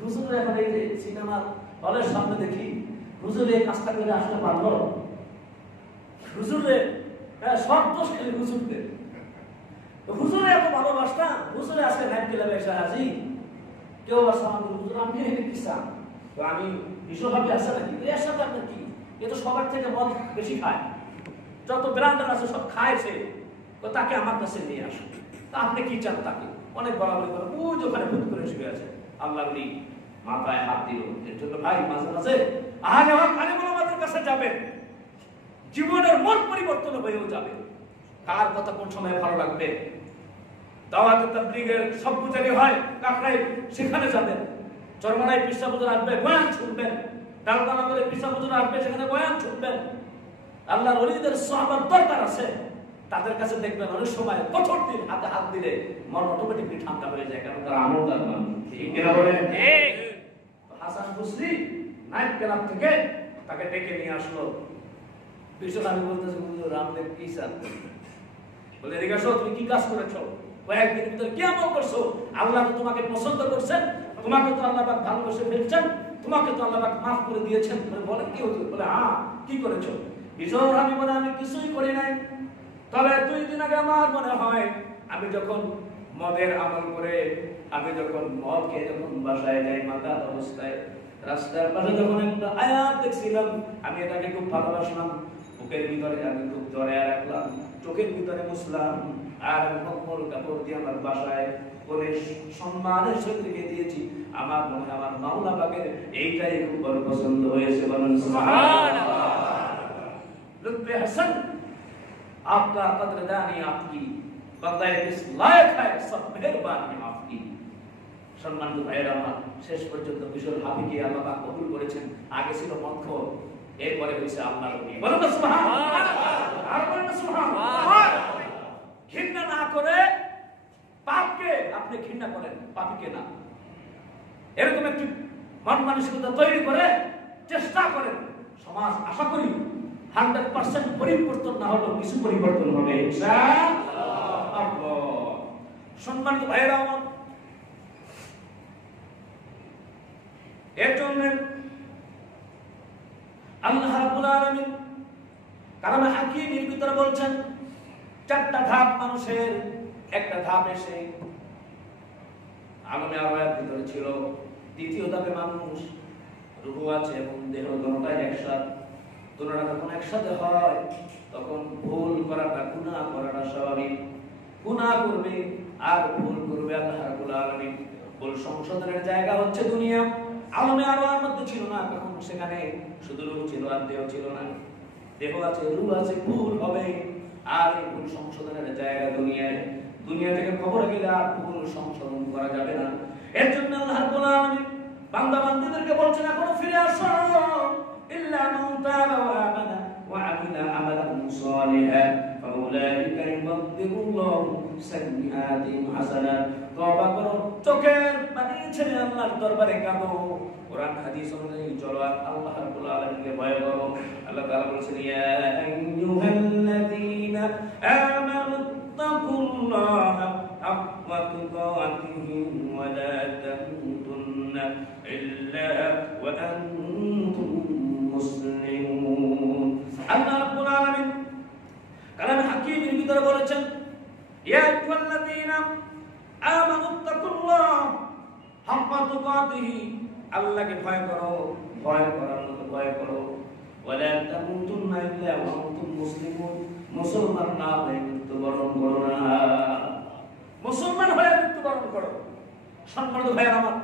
হুজুরে এখন এই যে সিনেমা হলের সামনে দেখি, হুজুরে এই কাজটা করে আসতে পারলো, হুজুরে সব দোষ খেলে হুজুরদের, হুজুরে এত ভালোবাসতাম, হুজুরে আজকে নাইট ক্লাবে এসে হাজির। কেউ আসা হুজুর আমি এখানে কি চান, তো আমি বিশ্বভাবে আসা নাকি? এর সাথে আপনার কি? এ তো সবার থেকে মদ বেশি খায়, যত ব্র্যান্ডার আছে সব খায়ছে, তো তাকে আমার কাছে নিয়ে আসে। তা আপনি কি চান তাকে? অনেক বলাবলি করে, ওই যে ওখানে ভূত করে শুয়ে আছে। আল্লাহ বলি মাথায় হাত দিল। এর জন্য ভাই মাঝে মাঝে আগে আলেমুল আমাদের কাছে যাবেন, জীবনের মন পরিবর্তন হয়েও যাবে। কার কথা কোন সময় ভালো লাগবে? দাওয়াতে তাবলীগের সব পূজারি হয় কাকরাই, সেখানে যাবেন। চরমনায় পিসা হুজুর আসবে, বয়ান শুনবেন। ডালপালা করে পিসা হুজুর আসবে, সেখানে বয়ান শুনবেন। আল্লাহর ওলিদের সাহাবার দরকার আছে, তাদের কাছে দেখবেন অনেক সময় কঠোর দিন হাতে হাত দিলে মন অটোমেটিকলি ঠান্ডা হয়ে যায়, কারণ তারা আমলদার মানুষ। ঠিক কিনা বলেন? হাসান বসরি নাইট ক্লাব থেকে তাকে ডেকে নিয়ে আসলো। পিছনে আমি বলতেছি, হুজুর আপনি কি চান? বলে এদিকে আসো, তুমি কি কাজ করেছো? কয়েকদিন ভিতরে কি আমল করছো? আল্লাহ তো তোমাকে পছন্দ করছেন, তোমাকে তো আল্লাহ পাক ভালোবেসে ফেলছেন, তোমাকে তো আল্লাহ পাক মাফ করে দিয়েছেন। বলেন কি হুজুর? বলে হ্যাঁ, কি করেছো? বিজয় আমি বলে আমি কিছুই করি নাই, তবে 2 দিন আগে আমার মনে হয় আমি যখন মদের আমল করে, আমি যখন মদ খেয়ে যখন বাসায় যাই মাতাল অবস্থায়, রাস্তার পাশে যখন একটা আয়াত দেখছিলাম, আমি এটাকে খুব ভালোবাসলাম, বুকের ভিতরে আমি খুব জড়ায় রাখলাম, চোখের ভিতরে মুছলাম, আর কম্বল কাপড় দিয়ে আমার বাসায় করে সম্মানের সাথে রেখে দিয়েছি। আমার মনে হয় আমার মাওলা পাকের এইটাই খুব বড় পছন্দ হয়েছে। বলুন সুবহানাল্লাহ। লুৎফে হাসান, आपका कदरदानी आपकी, बंदाए किस लायक है, सब मेहरबानी आपकी। সম্মানিত ভাইয়েরা আমার, শেষ পর্যন্ত বিশর হাবিকে আল্লাহ পাক কবুল করেছেন। আগে ছিল মক্ষ, এরপরে হয়েছে আল্লাহর ওলি। বলুন না সুবহানাল্লাহ, আর বলুন না সুবহানাল্লাহ। ঘৃণা না করে পাপকে আপনি ঘৃণা করেন, পাপীকে না। এরকম একটি মন মানসিকতা তৈরি করে চেষ্টা করেন। সমাজ আশা করি 100% পরিবর্তন না হলেও কিছু পরিবর্তন হবে ইনশাআল্লাহ। সম্মানিত ভাইয়েরা আমার, এর জন্য আল্লাহ রাব্বুল আলামিন কালামে হাকিমের ভিতরে বলছেন 4টা ধাপ মানুষের। একটা ধাপ এসে আলমে আরওয়াহের ভিতরে ছিল, দ্বিতীয় ধাপে মানুষ রূহ আছে এবং দেহ দুটোই একসাথে, দুটোটা যখন একসাথে হয় তখন ভুল করাটা, গুনাহ করাটা স্বাভাবিক। গুনাহ করবে আর ভুল করবে, আল্লাহ রাব্বুল আলামিন ভুল সংশোধনের জায়গা হচ্ছে দুনিয়া। আলমে আরওয়ার মধ্যে ছিল না, তখন সেখানে শুধু রূহ ছিল আর দেহ ছিল না। দেহ আছে, রূহ আছে, ভুল হবে, আর এই ভুল সংশোধনের জায়গা দুনিয়া থেকে খবর গেলে আর ভুল সংশোধন করা যাবে না। এর জন্য আল্লাহ রাব্বুল আলামিন বান্দা বান্দীদেরকে বলছেন, এখনো ফিরে আসো, ইল্লা মান তাবা ওয়া আমানা ওয়া আমিলা আমালান সালিহান ফাউলাইকা ইউবাদদিলুল্লাহু সাইয়্যাতিহিম হাসানাত। তওবা করো, চোখের পানি ছেড়ে আল্লাহর দরবারে কাঁদো, কোরআন হাদিস অনুযায়ী চলো, আল্লাহ রাব্বুল আলামিনকে ভয় করো। আল্লাহ তাআলা বলেছেন, ইয়া আইয়ুহাল্লাযীনা আমানু তাকুল্লাহা হাক্কা তুকাতিহি ওয়া লা তামুতুন্না ইল্লা ওয়া আনতুম মুসলিমুন। আল্লাহ রাব্বুল আলামিন কালামে হাকীমের ভিতরে বলেছেন, ইয়া আইয়ুহাল্লাযীনা আমানু তাকুল্লাহা হাক্কা তুকাতিহি, আল্লাহকে ভয় করো, ভয় করার মতো ভয় করো, ওয়ালা তামুতুন্না ইল্লা ওয়া আনতুম মুসলিমুন, মুসলমান না হয়ে মৃত্যুবরণ করো না, মুসলমান হয়ে মৃত্যুবরণ করো। সম্মানিত ভাইয়েরা আমার,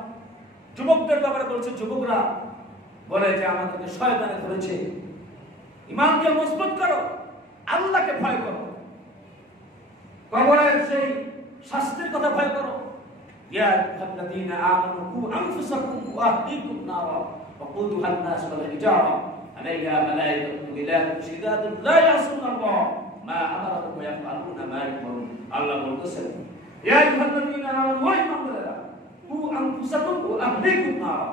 যুবকদের ব্যাপারে বলছে, যুবকরা বলে যে আমাদেরকে শয়তানে ধরেছে, ঈমানকে মজবুত করো, আল্লাহকে ভয় করো, কবরের সেই শাস্তির কথা ভয় করো। ইয়া আইয়ুহাল্লাযীনা আমানু কু আনফুসাকুম ওয়া আহলিকুম নারা ওয়াকুদুহা আন-নাস ওয়াল হিজারা আলাইহা মালাইকাতুন গিলাদুন শিদাদুন লা ইয়াসুনাল্লাহ মা আমারাহুম ওয়া ইয়াফআলুনা মা ইউমারুন। আল্লাহ বলতেছেন, ইয়া আইয়ুহাল্লাযীনা আমানু ওয়া ঈমানদাররা কু আনফুসাকুম ওয়া আহলিকুম নারা,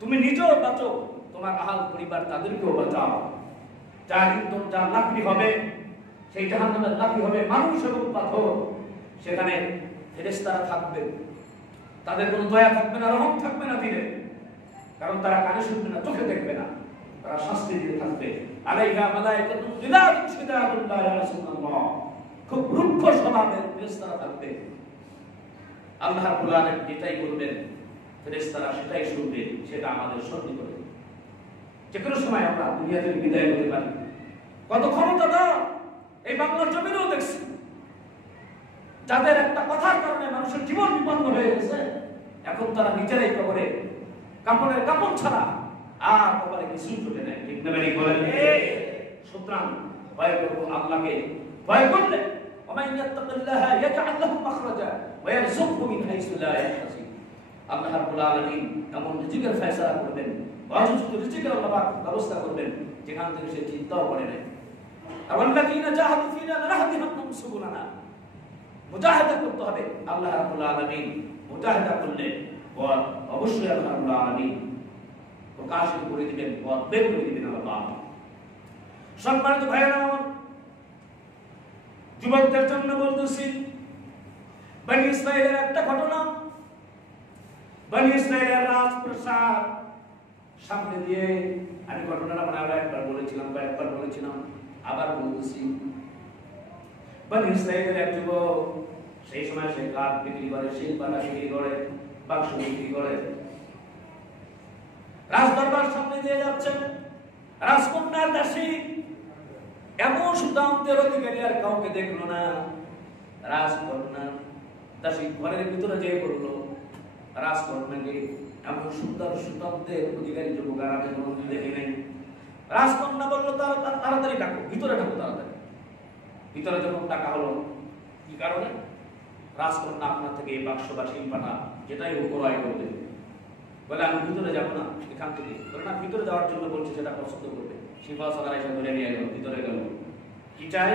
তুমি নিজেও বাঁচো, তোমার আহল পরিবার তাদেরকেও বাঁচাও। যার ইন্ধন, যার লাকড়ি হবে, সেই জাহান্নামের লাকড়ি হবে মানুষ এবং পাথর। সেখানে ফেরেশতারা থাকবে, তাদের কোনো দয়া থাকবে না, রহম থাকবে না দিলে, কারণ তারা কানে শুনবে না, চোখে দেখবে না, তারা শাস্তি দিয়ে থাকবে। আলাইহা মালাইকাতুন গিলাদুন শিদাদুন লা ইয়াসুনাল্লাহ, খুব রুক্ষ স্বভাবের ফেরেশতারা থাকবে। আল্লাহ রাব্বুল আলামিন যেটাই বলবেন ফেরেশতারা সেটাই শুনবে, সেটা আমাদের সত্যি করে। যে কোনো সময় আমরা দুনিয়া থেকে বিদায় হতে পারি। কত ক্ষমতা দাও এই বাংলার জমিনেও দেখছি, যাদের একটা কথার কারণে মানুষের জীবন বিপন্ন হয়ে গেছে, এখন তারা নিজেরাই কবরে কাপড়ের কাপড় ছাড়া আর কবরে কিছুই জুটে নেয়। ঠিক না ঠিক বলেন? সুতরাং ভয় করবো আল্লাহকে, ভয় করলে ওমান ইয়াত্তাকিল্লাহা ইয়াজআল লাহু মাখরাজা ওয়া ইয়ারযুকহু মিন হাইসু লা ইয়াহতাসিব। আল্লাহ রাব্বুল আলামিন এমন রিজিকের ফয়সালা করবেন, অযুক্ত রিজিকের আল্লাহ ব্যবস্থা করবেন যেখান থেকে সে চিন্তাও করে না। আওয়াল্লাযীনা জাহাদু ফিনা লানাহদিয়ান্নাহুম সুবুলানা, মুজাহিদা করতে হবে। আল্লাহ রাব্বুল আলামিন মুজাহিদা করলে অবশ্যই আল্লাহ রাব্বুল আলামিন প্রকাশিত করে দিবেন, বের করে দিবেন আল্লাহ। সম্মানিত ভাইয়েরা আমার, যুবকদের জন্য বলতেছি, বনি ইসরাইলের একটা ঘটনা। বনি ইসরাইলের রাজপ্রাসাদ সামনে দিয়ে, আমি ঘটনাটা মানে আরো একবার বলেছিলাম, কয়েকবার বলেছিলাম, আবার বলতেছি। বনি ইসরাইলের এক যুবক, সেই সময় সে কাঠ বিক্রি করে, শিল্পাটা বিক্রি করে, বাক্স বিক্রি করে, রাজদরবার সামনে দিয়ে যাচ্ছেন। রাজকন্যার দাসী এমন সুদান্তের অধিকারী আর কাউকে দেখলো না। রাজকন্যা দাসী ঘরের ভিতরে যেয়ে পড়লো, রাজকন্যাকে এমন সুন্দর সুদান্তের অধিকারী যুবক আর আমি কোনোদিন দেখি নাই। রাজকন্যা বললো, তাড়াতাড়ি ডাকো, ভিতরে ডাকো তাড়াতাড়ি। ভিতরে যখন ডাকা হলো, কি কারণে? রাজকন্যা আপনার থেকে এই বাক্স বা শিল্পাটা যেটাই ও ক্রয় করবে। বলে আমি ভিতরে যাবো না এখান থেকে। বলে না, ভিতরে যাওয়ার জন্য বলছে, যেটা পছন্দ করবে। সিংহাসনে এসে ধরে নিয়ে গেল, ভিতরে গেল। কি চাই?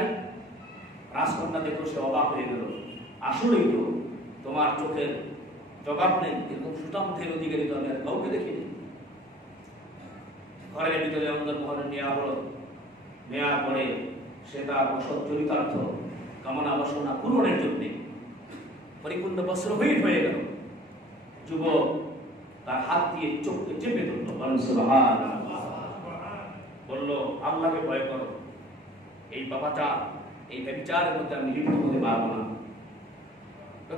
রাজকন্যা দেখলো, সে অবাক হয়ে গেল। আসলেই তো তোমার চোখের জবাব নেই, এরকম সুতামথের অধিকারী তো আমি আর কাউকে দেখিনি। ঘরের ভিতরে আমাদের মহলে নেওয়া হলো। নেওয়ার পরে সে তার বসত চরিতার্থ কামনা বাসনা পূরণের জন্য পরিপূর্ণ বস্ত্রহীন হয়ে গেল। যুবক তার হাত দিয়ে চোখকে চেপে ধরল, বলল, আল্লাহকে ভয় করো, এই পাপাচার, এই ব্যভিচারের মধ্যে আমি লিপ্ত হতে পারবো না।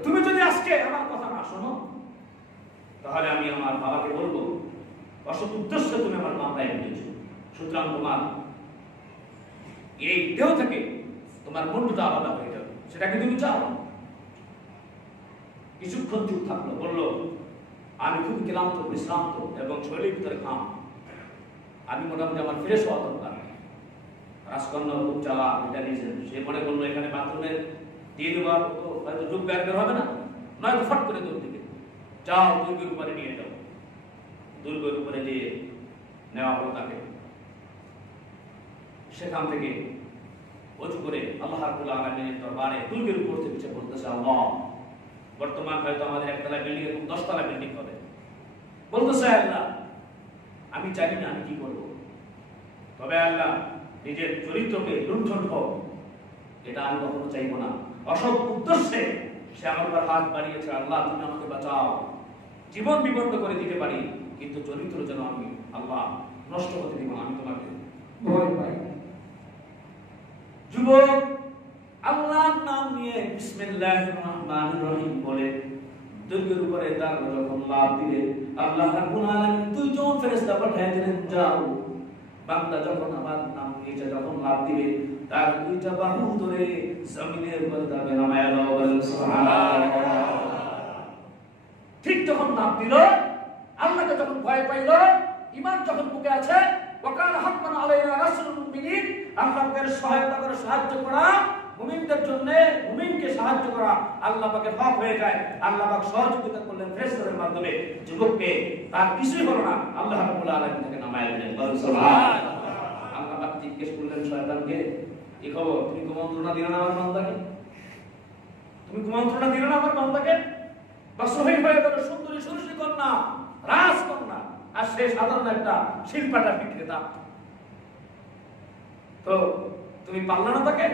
তুমি যদি আজকে আমার কথা না শোনো, তাহলে আমি আমার বাবাকে বলবো অসৎ উদ্দেশ্যে তুমি আমার মাথায় উঠেছো। সুতরাং তোমার এই দেহ থেকে তোমার মুন্ডটা আলাদা হয়ে যাবে, সেটাকে তুমি চাও। কিছুক্ষণ চুপ থাকলো, বললো, আমি খুব ক্লান্ত বিশ্রান্ত এবং শরীরের ভিতরে ঘাম, আমি মোটামুটি আমার ফ্রেশ হওয়া দরকার। রাজকন্যা খুব চালা, এটা নিয়েছেন, সে মনে করলো এখানে বাথরুমের দিয়ে দেওয়ার তো হয়তো ডুব বের হবে না, নয়তো ফট করে দৌড় দিকে যাও দুর্গের উপরে নিয়ে যাও। দুর্গের উপরে দিয়ে নেওয়া হলো তাকে। সেখান থেকে অজু করে আল্লাহ রাব্বুল আলামিনের দরবারে দুর্গের উপর থেকে পিছিয়ে পড়তেছে। আল্লাহ, বর্তমান হয়তো আমাদের একতলা বিল্ডিং এর 10 তলা বিল্ডিং হবে। বলতেছে আল্লাহ, আমি জানি না আমি কি করব, তবে আল্লাহ নিজের চরিত্রকে লুণ্ঠন হোক এটা আমি কখনো চাইবো না। অসৎ উদ্দেশ্যে সে আমার উপর হাত বাড়িয়েছে, আল্লাহ তুমি আমাকে বাঁচাও। জীবন বিপন্ন করে দিতে পারি, কিন্তু চরিত্র যেন আমি আল্লাহ নষ্ট হতে দিব না, আমি তোমাকে ভয় পাই। যুবক আল্লাহর নাম নিয়ে বিসমিল্লাহির রহমানির রহিম বলে দুর্গের উপরে তার যখন লাফ দিলে আল্লাহ রাব্বুল আলামিন দুইজন ফেরেশতা পাঠিয়ে দিলেন, যাও বান্দা যখন আমার নাম নিয়ে যখন লাফ দিবে তার দুইটা বাহু ধরে জমিনের উপর দাবে নামায়া দাও, বলেন সুবহানাল্লাহ। ঠিক যখন লাফ দিল, আল্লাহকে যখন ভয় পাইল, ঈমান যখন বুকে আছে, ওয়াকান হাক্কান আলাইনা রাসূলুল মুমিনিন, আল্লাহকে সহায়তা করে সাহায্য করা, মুমিনদের জন্য মুমিনকে সাহায্য করা আল্লাহ পাকের হক হয়ে যায়। আল্লাহ পাক সহযোগিতা করলেন ফেরেশতাদের মাধ্যমে, যুবককে তার কিছুই হলো না, আল্লাহ রাব্বুল আলামিন তাকে নামায়া দিলেন, বলেন সুবহানাল্লাহ। আল্লাহ পাক জিজ্ঞেস করলেন শয়তানকে, কি খবর, তুমি কুমন্ত্রণা দিলে না আমার বান্দাকে? তুমি কুমন্ত্রণা দিলে না আমার বান্দাকে? বা শহীদ হয়ে গেল সুন্দরী সুরসী কন্যা, রাজকন্যা, আর সে সাধারণ একটা শিল্পাটা বিক্রেতা, তো তুমি পারলে না তাকে?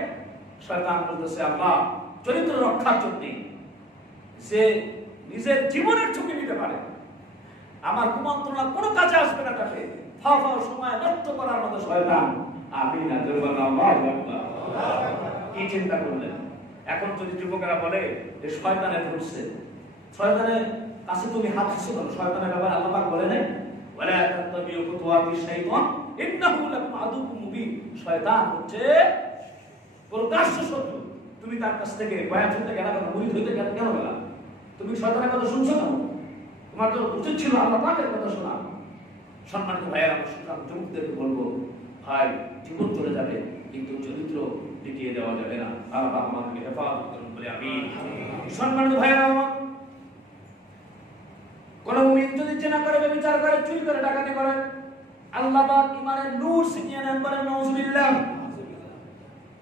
শয়তান বলতেছে, আল্লাহ চরিত্র রক্ষার জন্য সে নিজের জীবনের ঝুঁকি নিতে পারে, আমার কুমন্ত্রণা কোনো কাজে আসবে না, তাকে ফাও সময় নষ্ট করার মতো শয়তান। আমি না দুর্বল, আল্লাহু আকবার। কি চিন্তা করলেন? এখন যদি যুবকেরা বলে যে শয়তানে ধরছে, শয়তানের কাছে তুমি হাত দিছো কেন? শয়তানের ব্যাপারে আল্লাহ পাক বলে নাই, ওয়ালা তাত্তাবিউ খুতুওয়াতিশ শাইতান ইন্নাহু লাকুম আদুউম মুবিন। শয়তান হচ্ছে প্রকাশ্য শত্রু। তুমি তার কাছ থেকে বয়ান শুনতে গেলা কেন? মুরিদ হইতে কেন গেলা? তুমি শয়তানের কথা শুনছো না? তোমার তো উচিত ছিল আল্লাহ পাকের কথা শোনা। সম্মানিত ভাইয়েরা, আমার সুতরাং যুবকদেরকে বলবো, ভাই জীবন চলে যাবে কিন্তু চরিত্র টিকিয়ে দেওয়া যাবে না। আল্লাহ পাক আমাদেরকে হেফাজত করুন বলে আমিন। সম্মানিত ভাইয়েরা আমার, কোন মুমিন যদি জেনা করে, ব্যভিচার করে, চুরি করে, ডাকাতি করে, আল্লাহ পাক ঈমানের নূর ছিনিয়ে নেন, বলেন নাউযুবিল্লাহ।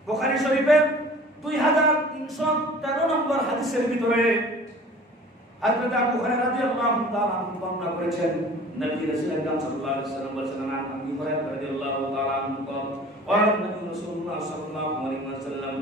বুখারী শরীফের 2313 নম্বর হাদিসের ভিতরে হযরত আবু হুরায়রা রাদিয়াল্লাহু তাআলা আনহু বর্ণনা করেছেন, নবী রাসূল আকরাম সাল্লাল্লাহু আলাইহি ওয়াসাল্লাম বলেছেন, আবু হুরায়রা রাদিয়াল্লাহু তাআলা আনহু قال النبي رسول الله صلى الله عليه وسلم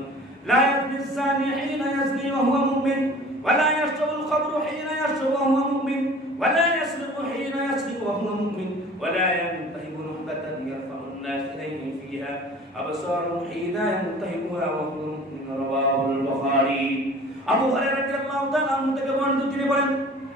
لا يزني الزاني حين يزني وهو مؤمن ولا يشرب الخمر حين يشرب وهو مؤمن ولا يسرق حين يسرق وهو مؤمن ولا ينتهب نهبة يرفع الناس إليه فيها أبصارهم حين ينتهبها وهو مؤمن رواه البخاري। আবু হুরায়রা রাদিয়াল্লাহু তাআলা আনহু থেকে বর্ণিত, তিনি বলেন,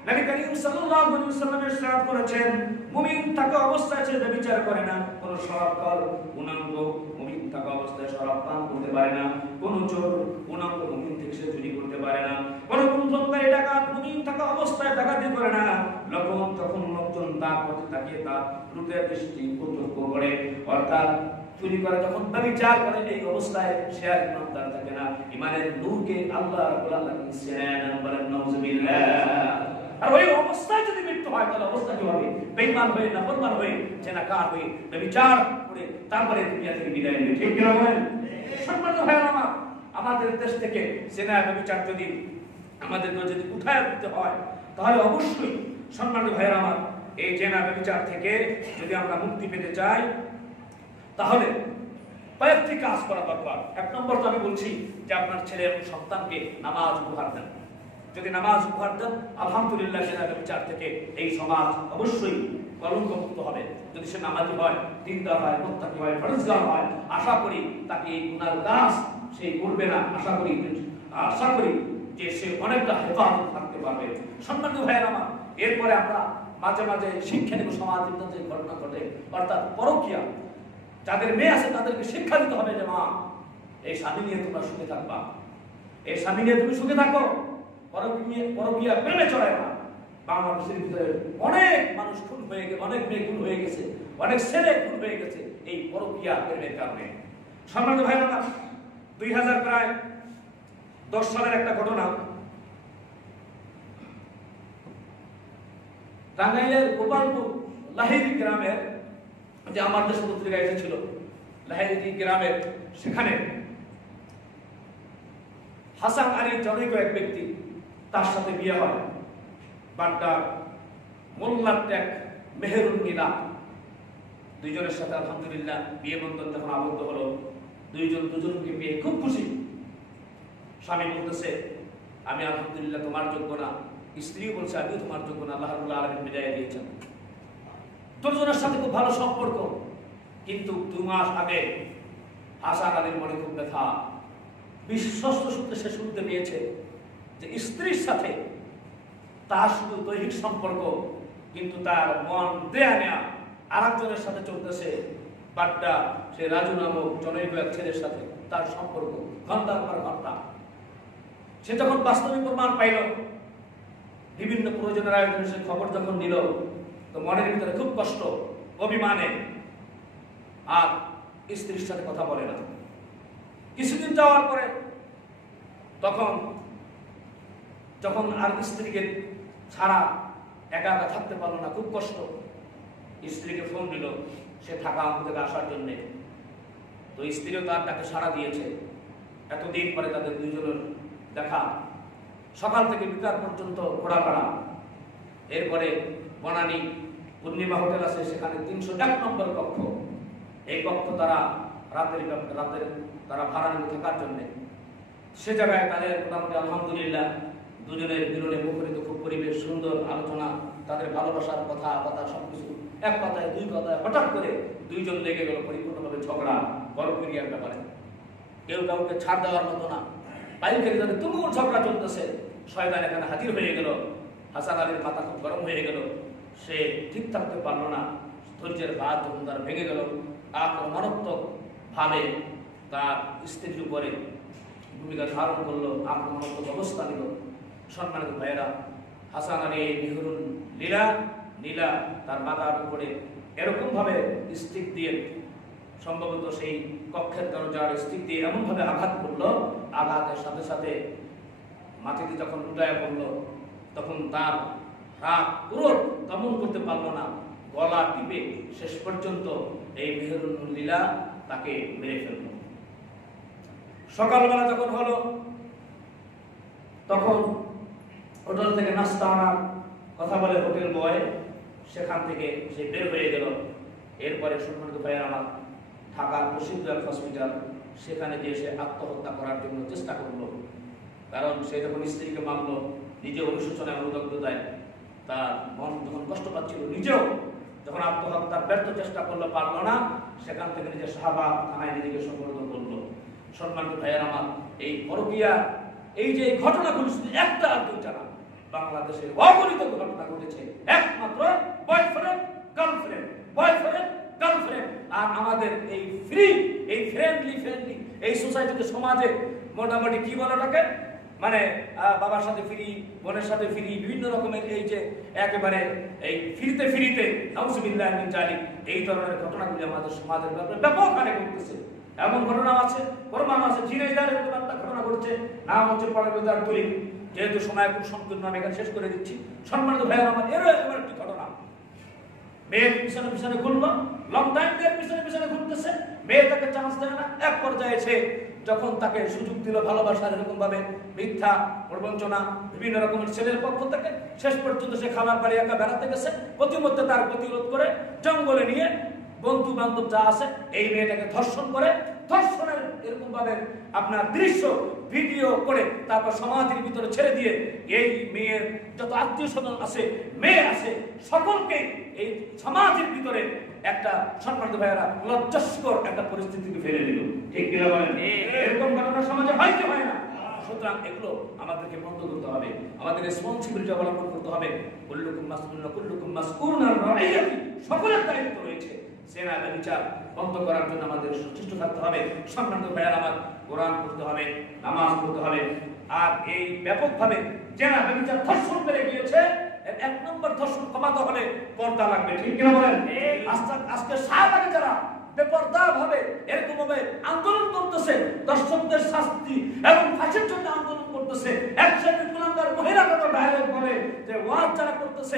নবী করিম সাল্লাল্লাহু আলাইহি ওয়াসাল্লাম ইরশাদ করেছেন, মুমিন থাকা অবস্থায় সে ব্যভিচার করে না, কোন শরাবখোর উনাঙ্গ মুমিন থাকা অবস্থায় শরাব পান করতে পারে না, কোন চোর উনাঙ্গ মুমিন থেকে সে চুরি করতে পারে না, কোন লুণ্ঠনকারী ডাকাত মুমিন থাকা অবস্থায় ডাকাতি করে না। তখন লোকজন তার প্রতি তাকিয়ে তার রূপের দৃষ্টি কটূক্তি করে, অর্থাৎ চুরি করে, যখন ব্যভিচার করে, এই অবস্থায় সে আর ইমানদার থাকে না। ঈমানের নূরকে আল্লাহ রাব্বুল আলামিন ছিনিয়ে নেন, বলেন নাউযুবিল্লাহ। আর ওই অবস্থায় যদি মৃত্যু হয়, তাহলে অবস্থা কি হবে? বেঈমান হয়ে, নাফরমান হয়ে, জেনাকার হয়ে, ব্যভিচার করে তারপরে দুনিয়া থেকে বিদায় নেবে, ঠিক কি না বলেন? সম্মানিত ভাইরা আমার, আমাদের দেশ থেকে জেনা ব্যভিচার যদি আমাদেরকে যদি উঠায় দিতে হয়, তাহলে অবশ্যই সম্মানিত ভাইরা আমার, এই জেনা ব্যভিচার থেকে যদি আমরা মুক্তি পেতে চাই, তাহলে কয়েকটি কাজ করা দরকার। এক নম্বর তো আমি বলছি যে আপনার ছেলে এবং সন্তানকে নামাজ উপহার দেন। যদি নামাজ উপহার দেন, আলহামদুলিল্লাহ, জেনা ব্যভিচার থেকে এই সমাজ অবশ্যই কলঙ্কমুক্ত হবে। যদি সে নামাজি হয়, দিনদার হয়, মুত্তাকি হয়, ফরজগার হয়, আশা করি তাকে এই গুনার কাজ সে করবে না। আশা করি যে সে অনেকটা হেফাজত থাকতে পারবে। সম্মানিত ভাইয়েরা আমার, এরপরে আমরা মাঝে মাঝে শিক্ষা নেব সমাজের যে ঘটনা ঘটে, অর্থাৎ পরকীয়া। যাদের মেয়ে আছে তাদেরকে শিক্ষা দিতে হবে যে মা, এই স্বামী নিয়ে তোমরা সুখে থাকবা, এই স্বামী নিয়ে তুমি সুখে থাকো, পরকীয়া প্রেমে চলে না। বাংলাদেশের ভিতরে অনেক মানুষ খুন হয়ে গেছে, অনেক মেয়ে খুন হয়ে গেছে, অনেক ছেলে খুন হয়ে গেছে এই পরকীয়া প্রেমের কারণে। সম্মানিত ভাইরা, 2010 সালের একটা ঘটনা। টাঙ্গাইলের গোপালপুর লাহিড়ী গ্রামের, যে আমার দেশ পত্রিকা এসেছিল, লাহিড়ী গ্রামের, সেখানে হাসান আলী জনৈক এক ব্যক্তি, তার সাথে বিয়ে হয় বাড্ডার মোল্লার ত্যাগ মেহেরুন নীলা। দুইজনের সাথে আলহামদুলিল্লাহ বিয়ে বন্ধন যখন আবদ্ধ হলো, দুজনকে পেয়ে খুব খুশি। স্বামী বলতেছে আমি আলহামদুলিল্লাহ তোমার যোগ্য না, স্ত্রী বলছে আমিও তোমার যোগ্য না, আল্লাহ রাব্বুল আলামিন বিদায় দিয়েছেন। দুজনের সাথে খুব ভালো সম্পর্ক, কিন্তু 2 মাস আগে হাসান আলীর মনে খুব ব্যথা। বিশ্বস্ত সূত্রে সে শুনতে পেয়েছে যে স্ত্রীর সাথে তার শুধু দৈহিক সম্পর্ক, কিন্তু তার মন দেয়া নেয়া আরেকজনের সাথে চলতেছে। বাড্ডা সে রাজু নামক জনৈক এক ছেলের সাথে তার সম্পর্ক ঘন্টার পর ঘন্টা। সে যখন বাস্তবিক প্রমাণ পাইল, বিভিন্ন প্রয়োজনের আয়োজনে সে খবর যখন নিল, তো মনের ভিতরে খুব কষ্ট, অভিমানে আর স্ত্রীর সাথে কথা বলে না। কিছুদিন যাওয়ার পরে যখন আর স্ত্রীকে ছাড়া একা একা থাকতে পারলো না, খুব কষ্ট, স্ত্রীকে ফোন দিল সে ঢাকা থেকে আসার জন্য। তো স্ত্রীও তার ডাকে সাড়া দিয়েছে। এতদিন পরে তাদের দুইজনের দেখা, সকাল থেকে বিকাল পর্যন্ত ঘোরাফেরা। এরপরে বনানী পূর্ণিমা হোটেল আছে, সেখানে 301 নম্বর কক্ষ, এই কক্ষ তারা রাতের তারা ভাড়া নিয়ে থাকার জন্য। সে জায়গায় তাদের মোটামুটি আলহামদুলিল্লাহ দুজনের মিলনে মুখরিত, খুব পরিবেশ, সুন্দর আলোচনা, তাদের ভালোবাসার কথা সবকিছু এক কথায় 2 কথায় হঠাৎ করে দুইজন লেগে গেল পরিপূর্ণভাবে ঝগড়া, পরকীয়ার ব্যাপারে। কেউ কাউকে ছাড় দেওয়ার মতো না, পাইকারি দরে তুমুল ঝগড়া চলতেছে। শয়তান এখানে হাজির হয়ে গেল। হাসান আলীর মাথা খুব গরম হয়ে গেল, সে ঠিক থাকতে পারলো না। ধৈর্যের বাঁধ যখন তার ভেঙে গেল, আক্রমণাত্মক ভাবে তার স্ত্রীর উপরে ভূমিকা ধারণ করলো, আক্রমণাত্মক অবস্থা নিল। সম্মানিত ভাইয়েরা, হাসান আলী মেহেরুন নীলা তার মাথার উপরে এরকম ভাবে স্টিক দিয়ে, সম্ভবত সেই কক্ষের দরজার স্টিক দিয়ে এমন ভাবে আঘাত করলো, আঘাতের সাথে সাথে মাটিতে যখন উঠায় পড়লো, তখন তার রাগ ক্রোধ দমন করতে পারলো না, গলা টিপে শেষ পর্যন্ত এই মেহেরুন লীলা তাকে মেরে ফেলল। সকালবেলা যখন হলো, তখন হোটেল থেকে নাস্তা আনার কথা বলে হোটেল বয়, সেখান থেকে সে বের হয়ে গেল। এরপরে সম্মানিত ভাইয়ের আমার, ঢাকার প্রসিদ্ধ এক হসপিটাল, সেখানে গিয়ে সে আত্মহত্যা করার জন্য চেষ্টা করলো। কারণ সে যখন স্ত্রীকে মারলো, নিজে অনুশোচনায় অনুদগ্ধতায় তার মন যখন কষ্ট পাচ্ছিল, নিজেও যখন আত্মহত্যার ব্যর্থ চেষ্টা করলো, পারলো না, সেখান থেকে নিজের শাহবাগ থানায় নিজেকে সমর্পণ করলো। সম্মানিত ভাইয়ের আমার, এই পরকীয়া, এই যে ঘটনাগুলি শুধু একটা আর দুইটা না, বাংলাদেশে অগণিত ঘটনা ঘটেছে। একমাত্র বয়ফ্রেন্ড গার্লফ্রেন্ড, বয়ফ্রেন্ড গার্লফ্রেন্ড। আর আমাদের এই ফ্রেন্ডলি এই সোসাইটিতে, সমাজে মোটামুটি কি বলাটাকে, মানে বাবার সাথে ফ্রি, বোনের সাথে ফ্রি, বিভিন্ন রকমের এই যে একেবারে এই ফ্রিতে নাউজুবিল্লাহ মিন জালিক, এই ধরনের ঘটনাগুলি আমাদের সমাজের ব্যাপারে ব্যাপক হারে ঘটতেছে। এমন ঘটনা আছে, প্রমাণ আছে। ঝিনাইদহের একটা ঘটনা ঘটছে, নাম হচ্ছে পরবেদার তুলি। যেহেতু সময় খুব সংকীর্ণ, আমি এখানে শেষ করে দিচ্ছি। সম্মানিত ভাইয়েরা আমার, এরও একেবারে একটি ঘটনা। মেয়ের পিছনে ঘুরলো, লং টাইম মেয়ের পিছনে ঘুরতেছে, মেয়ে তাকে চান্স দেয় না। এক পর্যায়ে সে যখন তাকে সুযোগ দিল ভালোবাসার, এরকম ভাবে মিথ্যা প্রবঞ্চনা বিভিন্ন রকমের ছেলের পক্ষ থেকে, শেষ পর্যন্ত সে খামার বাড়ি একা বেড়াতে গেছে। প্রতিমধ্যে তার প্রতিরোধ করে জঙ্গলে নিয়ে বন্ধু বান্ধব যা আছে, এই মেয়েটাকে ধর্ষণ করে, ধর্ষণের এরকম ভাবে আপনার দৃশ্য ভিডিও করে তারপর সমাজের ভিতরে ছেড়ে দিয়ে এই মেয়ের যত আত্মীয় স্বজন আছে, মেয়ে আছে, সকলকে এই সমাজের ভিতরে একটা, সম্মানিত ভাইয়েরা, লজ্জাস্কর একটা পরিস্থিতিকে ফেলে দিল। ঠিক কিনা বলেন? এরকম ঘটনা সমাজে হয় কি হয় না? সুতরাং এগুলো আমাদেরকে বন্ধ করতে হবে, আমাদের রেসপন্সিবিলিটি অবলম্বন করতে হবে। কুল্লুকুম মাসউলুন ওয়া কুল্লুকুম মাসউলুন আন রাইয়াতি, সকলের দায়িত্ব রয়েছে। সেনা বিচার বন্ধ করার জন্য আমাদের সচেষ্ট থাকতে হবে। সম্মানিত ভাইয়েরা আমার, কোরআন পড়তে হবে, নামাজ পড়তে হবে। আর এই ব্যাপকভাবে জেনা বিচার ধর্ষণ বেড়ে গিয়েছে, এক নম্বর ধর্ষণ কমাতে হলে পর্দা লাগবে, ঠিক কিনা বলেন? আজকে শাহবাগে যারা বেপরদা ভাবে এরকম ভাবে আন্দোলন করতেছে, দর্শকদের শাস্তি এবং ফাঁসির জন্য আন্দোলন করতেছে, একসাথে গুণাগার বহিরাগত ডায়লগ বলে যে ওয়াজ যারা করতেছে,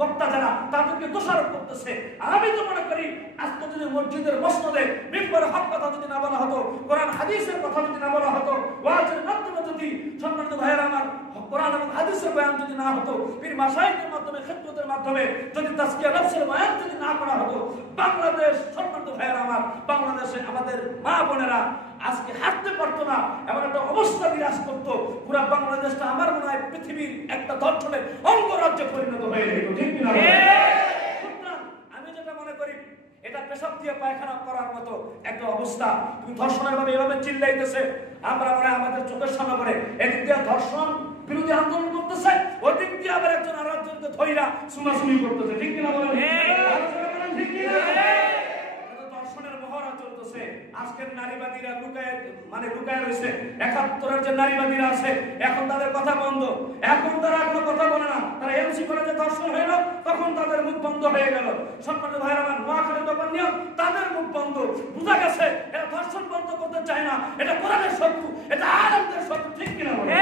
বক্তা যারা, তাদেরকে দোষারোপ করতেছে। আমি তো মনে করি আজকে যদি মসজিদের মসনদে মিম্বরে হক কথা যদি না বলা হতো, কোরআন হাদিসের কথা যদি না বলা হতো, ওয়াজের মাধ্যমে যদি সম্মানিত ভাইয়েরা আমার কোরআন এবং হাদিসের বয়ান যদি না হতো, পীর মাশায়েখের মাধ্যমে, খিদমতের মাধ্যমে যদি তাজকিয়া নফসের বয়ান যদি না করা হতো, বাংলাদেশ সম্মানিত ভাইয়েরা আমার, বাংলাদেশে আমাদের মা বোনেরা আজকে হাঁটতে পারতো না, এমন একটা অবস্থা বিরাজ করতো। পুরো বাংলাদেশটা আমার মনে হয় পৃথিবীর একটা ধর্ষণের অঙ্গরাজ্যে পরিণত হয়ে যেত, ঠিক কিনা? আমি যেটা মনে করি এটা পেশাব দিয়ে পায়খানা করার মতো একটা অবস্থা। তুমি ধর্ষণের ভাবে এভাবে চিল্লাইতেছে, আমরা মনে হয় আমাদের চোখের সামনে পড়ে এদিক দিয়ে ধর্ষণ বিরোধী আন্দোলন করতেছে, ওই দিক দিয়ে আবার একজন আর একজনকে ধইরা সুমাসুমি করতেছে, ঠিক কিনা বলেন? ঠিক কিনা? ধর্ষণের মহড়া চলতেছে। আজকের নারীবাদীরা লুকায় রয়েছে। ৭১-এর যে নারীবাদীরা আছে, এখন তাদের কথা বন্ধ, এখন তারা কোনো কথা বলে না। তারা এমসি করে যে ধর্ষণ হইল, তখন তাদের মুখ বন্ধ হয়ে গেল। সম্মানিত ভাইরা আমার, নোয়াখালীর ব্যাপার নিয়ে তাদের মুখ বন্ধ। বুঝা গেছে এরা ধর্ষণ বন্ধ করতে চায় না, এটা কোরআনের শত্রু, এটা আলেমদের শত্রু, ঠিক কিনা বলেন?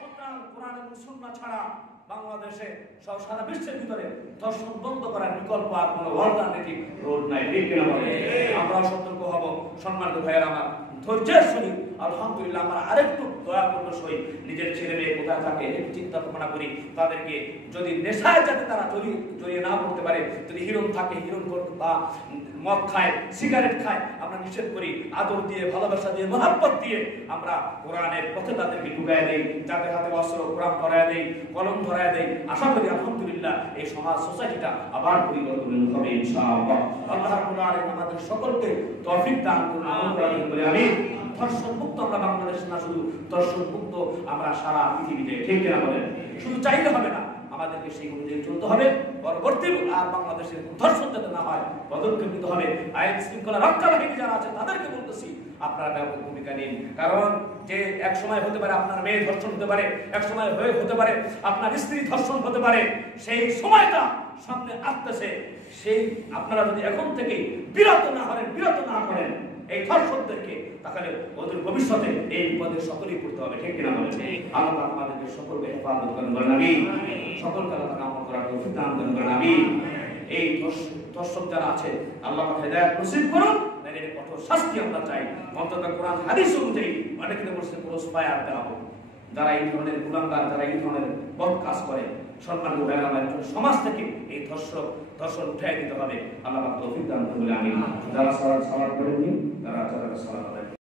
সুতরাং কোরআন এবং সুন্নাহ ছাড়া বাংলাদেশে সব সারা বিশ্বের ভিতরে ধর্ষণ বন্ধ করার বিকল্প আর কোনো অল্টারনেটিভ রোড নাই, ঠিক কিনা বলেন? আমরা সতর্ক হব। সম্মানিত ভাইয়েরা আমার, ধৈর্যের সহিত আলহামদুলিল্লাহ আমরা আরেকটু দয়াপূর্ণ সহিত নিজের ছেলে মেয়ে কোথায় থাকে একটু চিন্তা ভাবনা করি। তাদেরকে যদি নেশায় যাতে তারা জড়িয়ে না পড়তে পারে, যদি হিরণ থাকে, হিরণ বা মদ খায়, সিগারেট খায়, আমরা নিষেধ করি। আদর দিয়ে, ভালোবাসা দিয়ে, মহাব্বত দিয়ে আমরা কোরআনের পথে তাদেরকে ঢুকায় দেই, যাদের হাতে অস্ত্র কোরআন ধরায় দেই, কলম ধরায় দেই। আশা করি আলহামদুলিল্লাহ এই সমাজ সোসাইটিটা আবার পরিবর্তন হবে ইনশাআল্লাহ। আল্লাহ রাব্বুল আলামিন আমাদের সকলকে তৌফিক দান করুন, আমিন বলে আমিন। ধর্ষণ মুক্ত আমরা বাংলাদেশ না, শুধু ধর্ষণ মুক্ত আমরা সারা পৃথিবীতে, ঠিক কিনা বলেন? শুধু চাইলে হবে না, আমাদেরকে সেই অনুযায়ী চলতে হবে। পরবর্তী আর বাংলাদেশের ধর্ষণ যাতে না হয় পদক্ষেপ নিতে হবে। আইন শৃঙ্খলা রক্ষা বাহিনী যারা আছে তাদেরকে বলতেছি আপনারা ব্যাপক ভূমিকা নিন। কারণ যে এক সময় হতে পারে আপনার মেয়ে ধর্ষণ হতে পারে, এক সময় হতে পারে আপনার স্ত্রী ধর্ষণ হতে পারে, সেই সময়টা সামনে আসতেছে। সেই আপনারা যদি এখন থেকে বিরত না করেন এই ধর্ষকদেরকে, তাহলে ওদের ভবিষ্যতে এই বিপদের সকলেই পড়তে হবে, ঠিক কিনা বলেন? আল্লাহ আমাদেরকে সকলকে হেফাজত করেন, বলেন আমিন। সকলকে আল্লাহ আমল করার তৌফিক দান করেন, বলেন আমিন। এই ধর্ষক যারা আছে আল্লাহ পাক হেদায়েত নসিব করুন, এর কঠোর শাস্তি আমরা চাই। অন্তত কোরআন হাদিস অনুযায়ী অনেকে বলছে ক্রস ফায়ার দেওয়া হোক। যারা এই ধরনের গুনাহগার, যারা এই ধরনের বদ কাজ করে, সম্মানিত ভাইরা আমার, সমাজ থেকে এই ধর্ষণ উঠাই দিতে হবে। আল্লাহ পাক তৌফিক দান করুন, আমিন। যারা সালাত করেননি